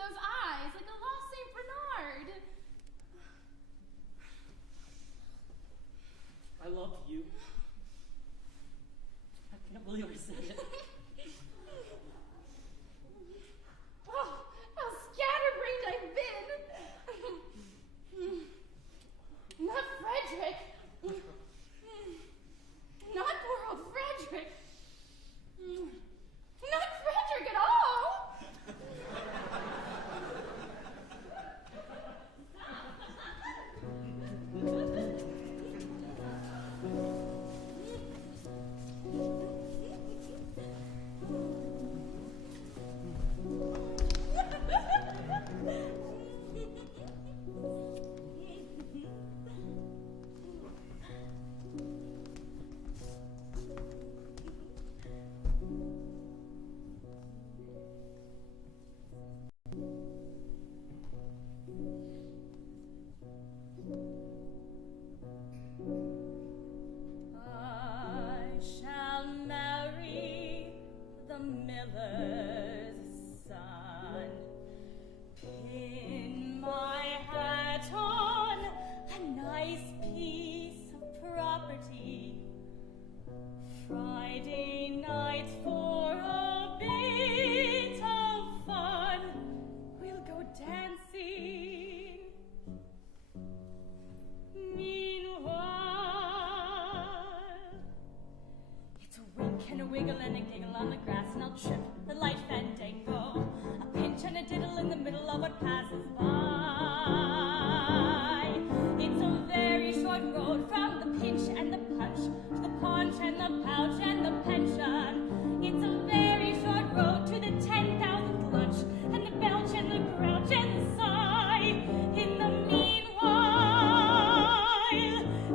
those eyes, like a lost St. Bernard. I love you. I can't believe I said it. Oh, how scatterbrained I've been. Not Frederick. Not poor old Frederick. Not Frederick at all. I shall marry the miller's son. Pin my hat on a nice piece of property. Friday night for a bit of fun. We'll go dancing. Meanwhile, it's a wink and a wiggle and a giggle on the grass, and I'll trip the light fandango. A pinch and a diddle in the middle of what passes by. It's a very short road from the pinch and the punch to the paunch and the pouch and the pension. It's a very short road to the 10,000th lunch and the belch and the grouch and the sigh. In the meanwhile,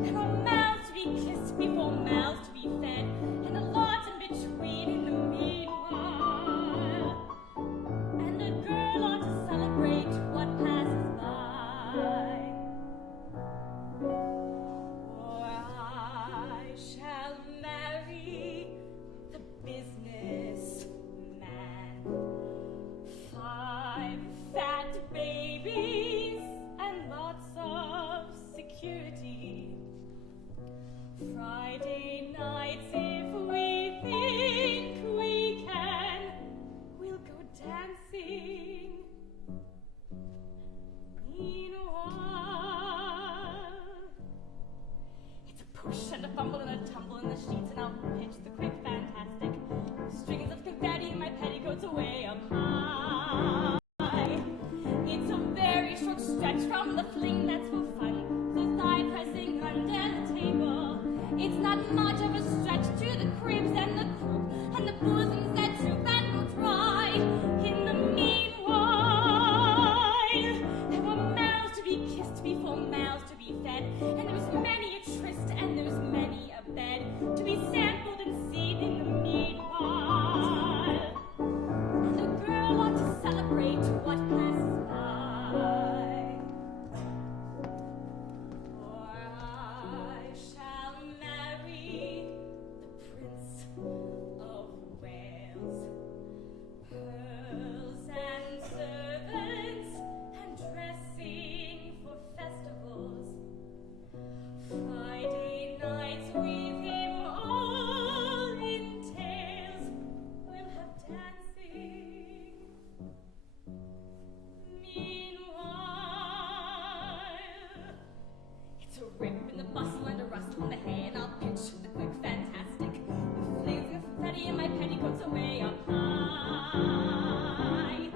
there are mouths to be kissed before mouths to be fed, and a lot in between in the meanwhile. And a girl ought to celebrate what passes by. Or I shall marry the businessman. 5 fat babies and lots of security. Friday nights, if we think we can, we'll go dancing. Meanwhile, it's a push and a fumble and a tumble in the sheets, and I'll pitch the quick fantastic. Strings of confetti in my petticoats away up high. It's a very short stretch from the fling that's for fun to the thigh pressing under the table. It's not much of a stretch to the cribs and the croup and the bosoms that droop and will dry. In the meanwhile, there were mouths to be kissed before mouths to be fed, and there was many a tryst and there was many a bed to be sampled and seen in the meanwhile. And a girl ought to celebrate what passes by. Or I shall marry the Prince of Wales. Pearls and servants and dressing for festivals. Friday nights with him all entails. We'll have dancing. Meanwhile, it's a rip in the bustle and a rustle in the hay, and I'll pitch the quick fantastic with flings of confetti in my petticoats away up high.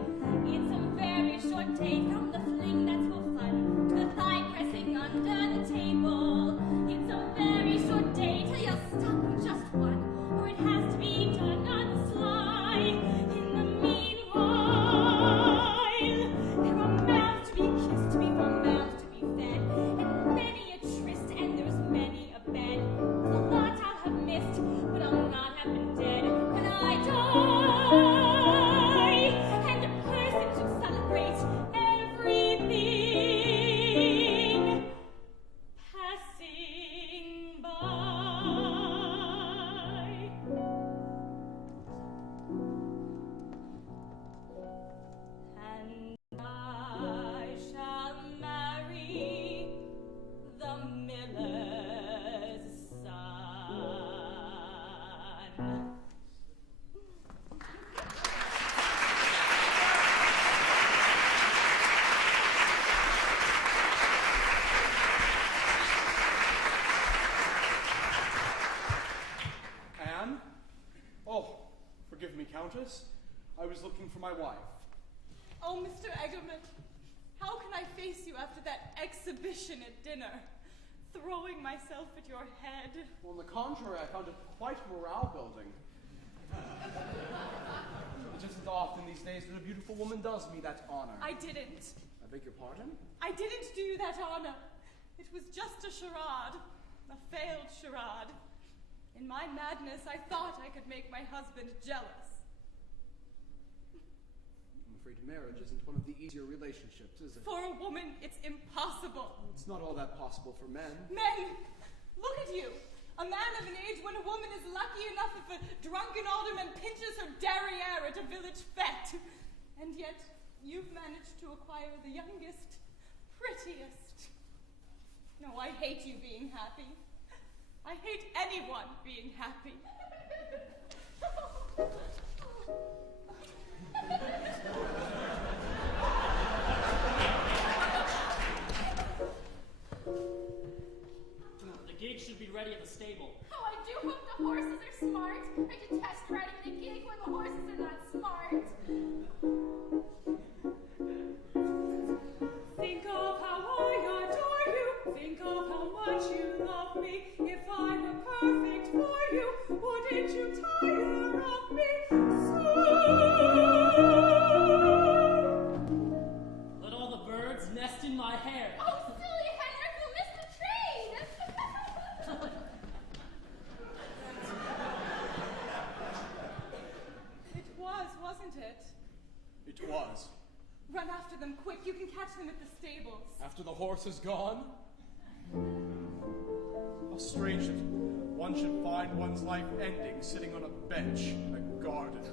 It's a very short day from the fling that's for fun to the thigh pressing under the table. It's a very short day till you'll stop with just one, or it has to be done on the sly. In the meanwhile, there are mouths to be kissed before mouths to be fed, and many a tryst and there's many a bed. There's a lot I'll have missed, but I'll not have been dead when I die. And a person should celebrate every Countess. I was looking for my wife. Oh, Mr. Egerman, how can I face you after that exhibition at dinner? Throwing myself at your head. Well, on the contrary, I found it quite morale-building. It isn't often these days that a beautiful woman does me that honor. I didn't. I beg your pardon? I didn't do you that honor. It was just a charade. A failed charade. In my madness, I thought I could make my husband jealous. I'm afraid marriage isn't one of the easier relationships, is it? For a woman, it's impossible. It's not all that possible for men. Men! Look at you! A man of an age when a woman is lucky enough if a drunken alderman pinches her derriere at a village fete. And yet, you've managed to acquire the youngest, prettiest. No, I hate you being happy. I hate anyone being happy. The gig should be ready at the stable. Oh, I do hope the horses are smart. I detest riding the gig when the horses are not smart. Think of how I adore you. Think of how much you love me. If I were perfect for you, wouldn't you tire of me so? Let all the birds nest in my hair. Oh, silly Henrik, you missed the train! It was, wasn't it? It was. Run after them quick. You can catch them at the stables. After the horse is gone? How strange that one should find one's life ending sitting on a bench in a garden.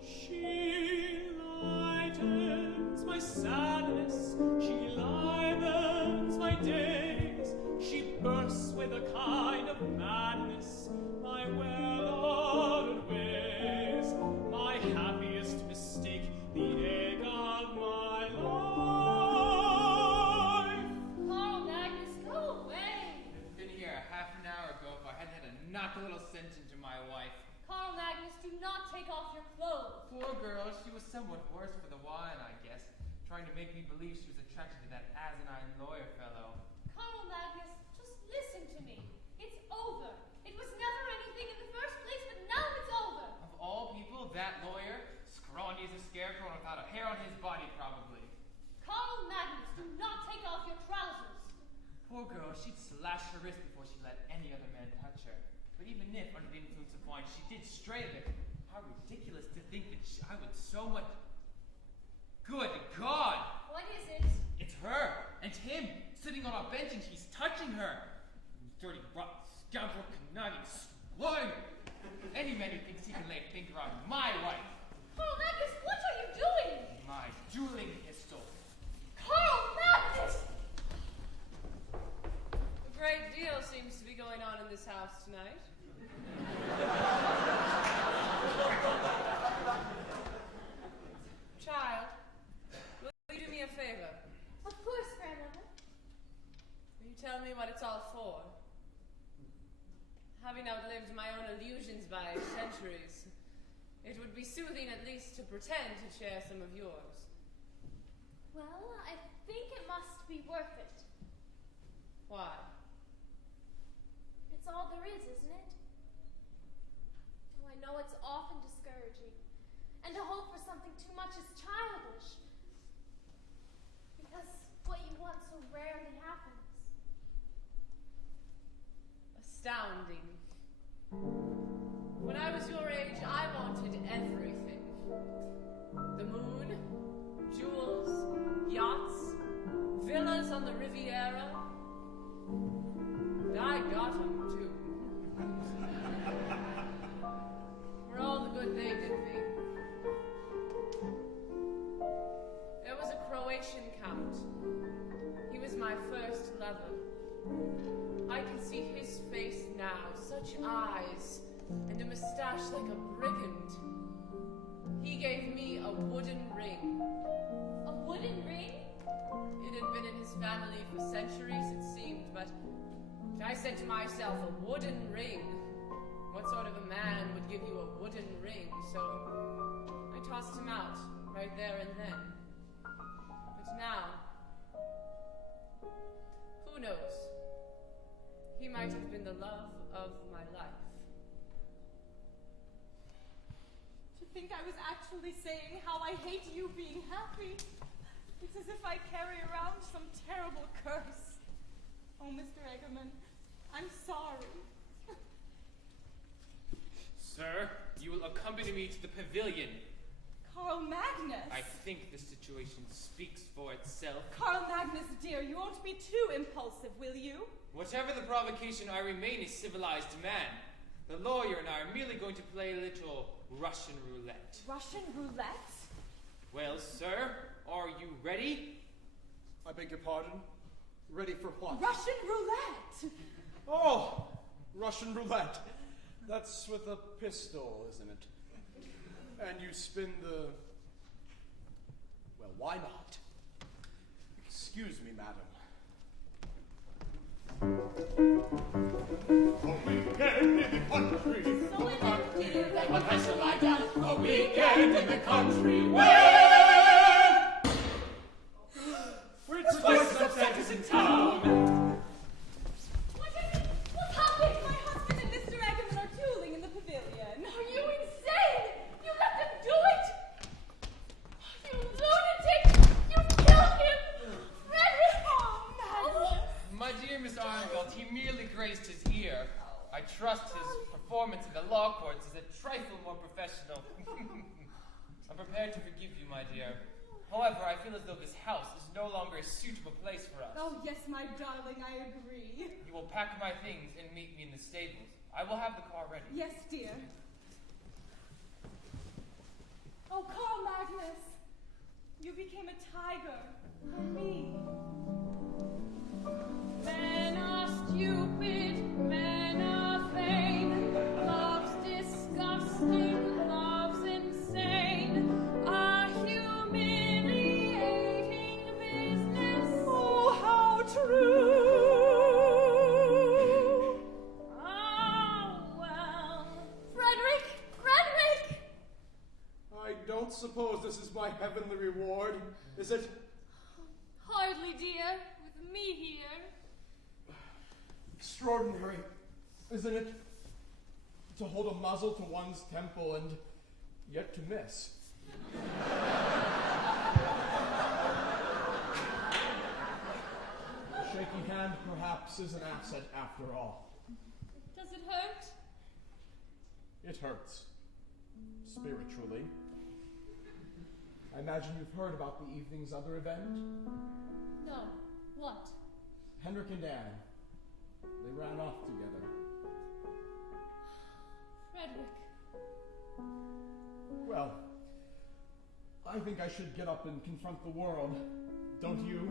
She lightens my sadness, she livens my days, she bursts with a kind of madness my well-ordered ways, my happiest mistake, the egg of my life. Carl Magnus, go away! Been here a half an hour ago if I hadn't had to knock a little sense into my wife. Carl Magnus, do not take off your clothes. Poor girl, she was somewhat worse for the wine, I guess, trying to make me believe she was attracted to that asinine lawyer fellow. Carl Magnus, just listen to me. It's over. It was never anything in the first place, but now it's over. Of all people, that lawyer, scrawny as a scarecrow and without a hair on his body, probably. Carl Magnus, do not take off your trousers. Poor girl, she'd slash her wrist before she let any other man touch her. But even if, under the influence of wine, she did stray a bit, how ridiculous to think that I would so much... Good God! What is it? It's her and him sitting on a bench and she's touching her. You dirty, rotten, scoundrel, conniving swine! Any man who thinks he can lay a finger on my wife. Carl Magnus, what are you doing? My dueling pistol. Carl Magnus! A great deal seems to be going on in this house tonight. Child, will you do me a favor? Of course, grandmother. Will you tell me what it's all for? Having outlived my own illusions by centuries, it would be soothing at least to pretend to share some of yours. Well, I think it must be worth it. Why? It's all there is, isn't it? Oh, I know it's often discouraging. And to hope for something too much is childish. Because what you want so rarely happens. Astounding. When I was your age, I wanted everything. The moon, jewels, yachts, villas on the Riviera. And I got them, too. For all the good they did me. There was a Croatian count. He was my first lover. I can see his face now, such eyes, and a mustache like a brigand. He gave me a wooden ring. A wooden ring? It had been in his family for centuries, it seemed, but I said to myself, a wooden ring. What sort of a man would give you a wooden ring? So I tossed him out right there and then. But now, who knows? He might have been the love of my life. To think I was actually saying how I hate you being happy. It's as if I carry around some terrible curse. Oh, Mr. Eggerman, I'm sorry. Sir, you will accompany me to the pavilion. Carl Magnus! I think the situation speaks for itself. Carl Magnus, dear, you won't be too impulsive, will you? Whatever the provocation, I remain a civilized man. The lawyer and I are merely going to play a little Russian roulette. Russian roulette? Well, sir, are you ready? I beg your pardon? Ready for what? Russian roulette! Oh, Russian roulette. That's with a pistol, isn't it? And you spin the... Well, why not? Excuse me, madam. A weekend in the country. So dear, And one has to lie down. A weekend in the country. Where? Where's Twice upset us in town. What is it? What's happening? My husband and Mr. Eggerman are dueling in the pavilion. Are you insane? You let them do it? You lunatic! You killed him! Frederick! Oh, Magnus! My dear Miss Arnveld, he merely grazed his ear. I trust his performance in the law courts is a trifle more professional. I'm prepared to forgive you, my dear. However, I feel as though this house is no longer a suitable place for us. Oh, yes, my darling, I agree. You will pack my things and meet me in the stables. I will have the car ready. Yes, dear. Oh, Carl Magnus, you became a tiger for me. Men are stupid, men are vain. Love's disgusting, love's insane. A humiliating business. Oh, how true. Oh, well. Frederick! Frederick! I don't suppose this is my heavenly reward, is it? Hardly, dear, with me here. Extraordinary, isn't it? To hold a muzzle to one's temple and yet to miss. A shaky hand, perhaps, is an asset after all. Does it hurt? It hurts. Spiritually. I imagine you've heard about the evening's other event? No. What? Henrik and Anne. They ran off together. Frederick. Well, I think I should get up and confront the world. Don't you?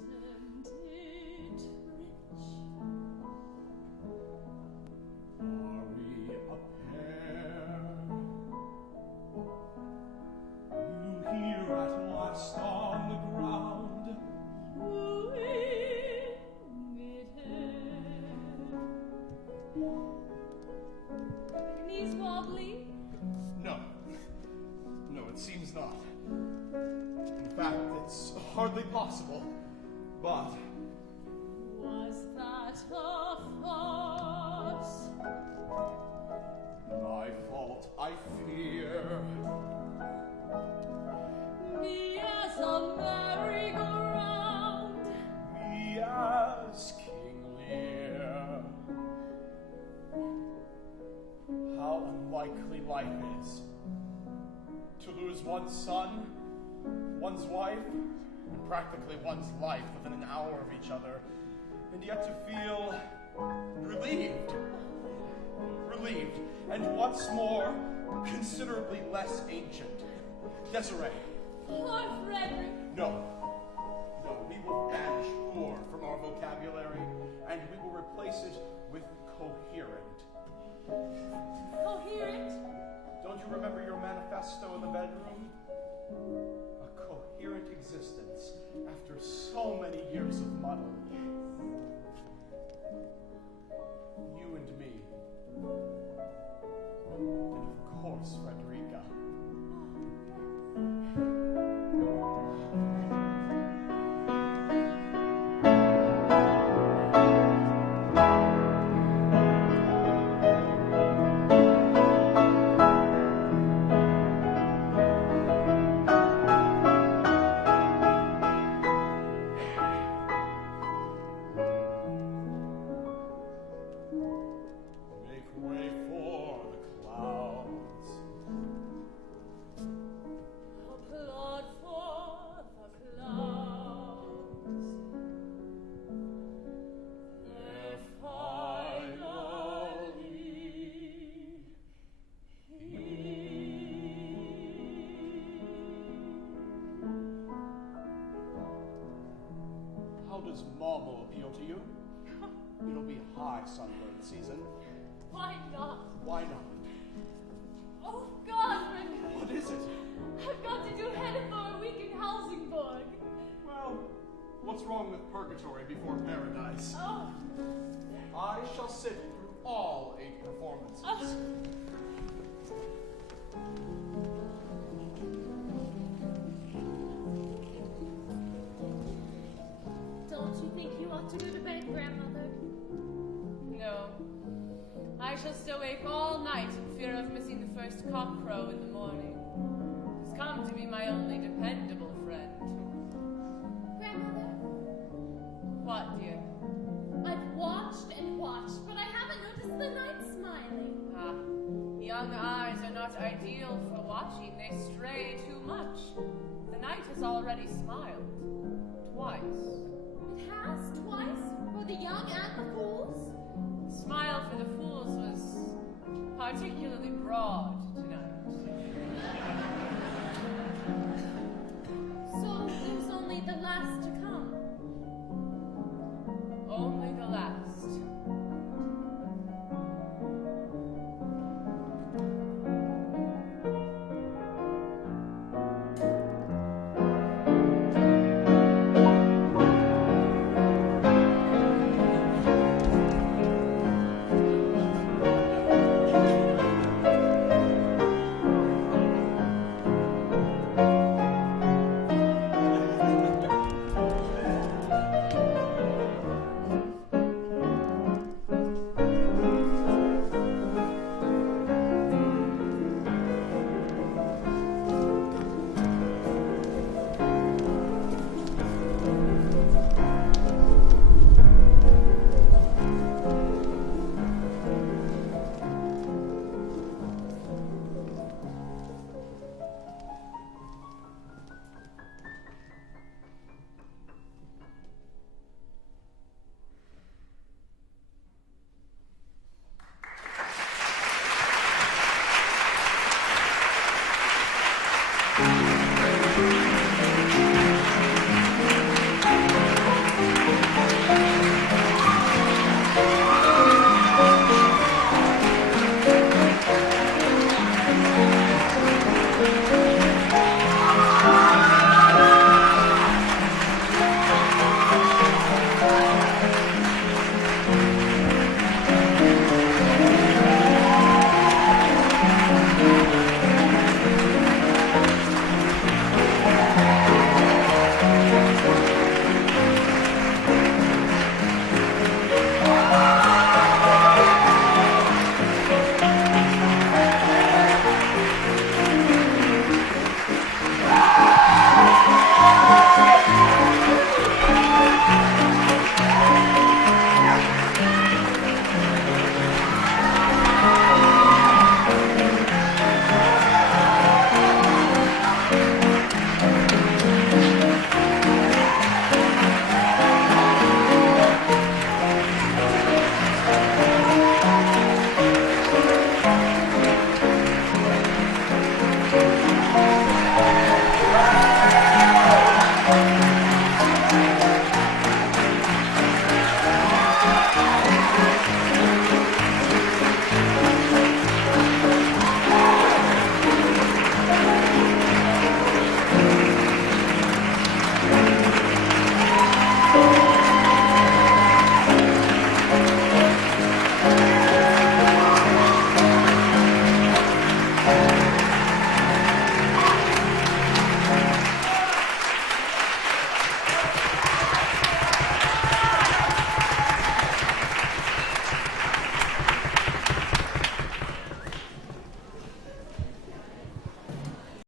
Isn't it rich? Are we a pair? You here at last on the ground? You admitted. Are your knees wobbly? No. No, it seems not. In fact, it's hardly possible. But Was that a farce? my fault, I fear. Me as a merry-go-round. Me as King Lear. How unlikely life is. To lose one's son, one's wife, and practically one's life within an hour of each other, and yet to feel relieved. Relieved, and what's more, considerably less ancient. Desiree. Poor Frederick. No. No, we will banish poor from our vocabulary, and we will replace it with coherent. Coherent? Don't you remember your manifesto in the bedroom? A coherent existence does Malmo appeal to you? It'll be high sunburn season. Why not? Why not? Oh, God, Rick! What is it? I've got to do Hedda for a week in Helsingborg. Well, what's wrong with purgatory before paradise? Oh. I shall sit through all 8 performances. Don't you think you ought to go to bed, Grandmother? No. I shall stay awake all night in fear of missing the first cockcrow in the morning. He's come to be my only dependable friend. Grandmother? What, dear? I've watched and watched, but I haven't noticed the night smiling. Ah, young eyes are not ideal for watching. They stray too much. The night has already smiled. Twice. It has twice? For the young and the fools? The smile for the fools was particularly broad tonight. So there's only the last to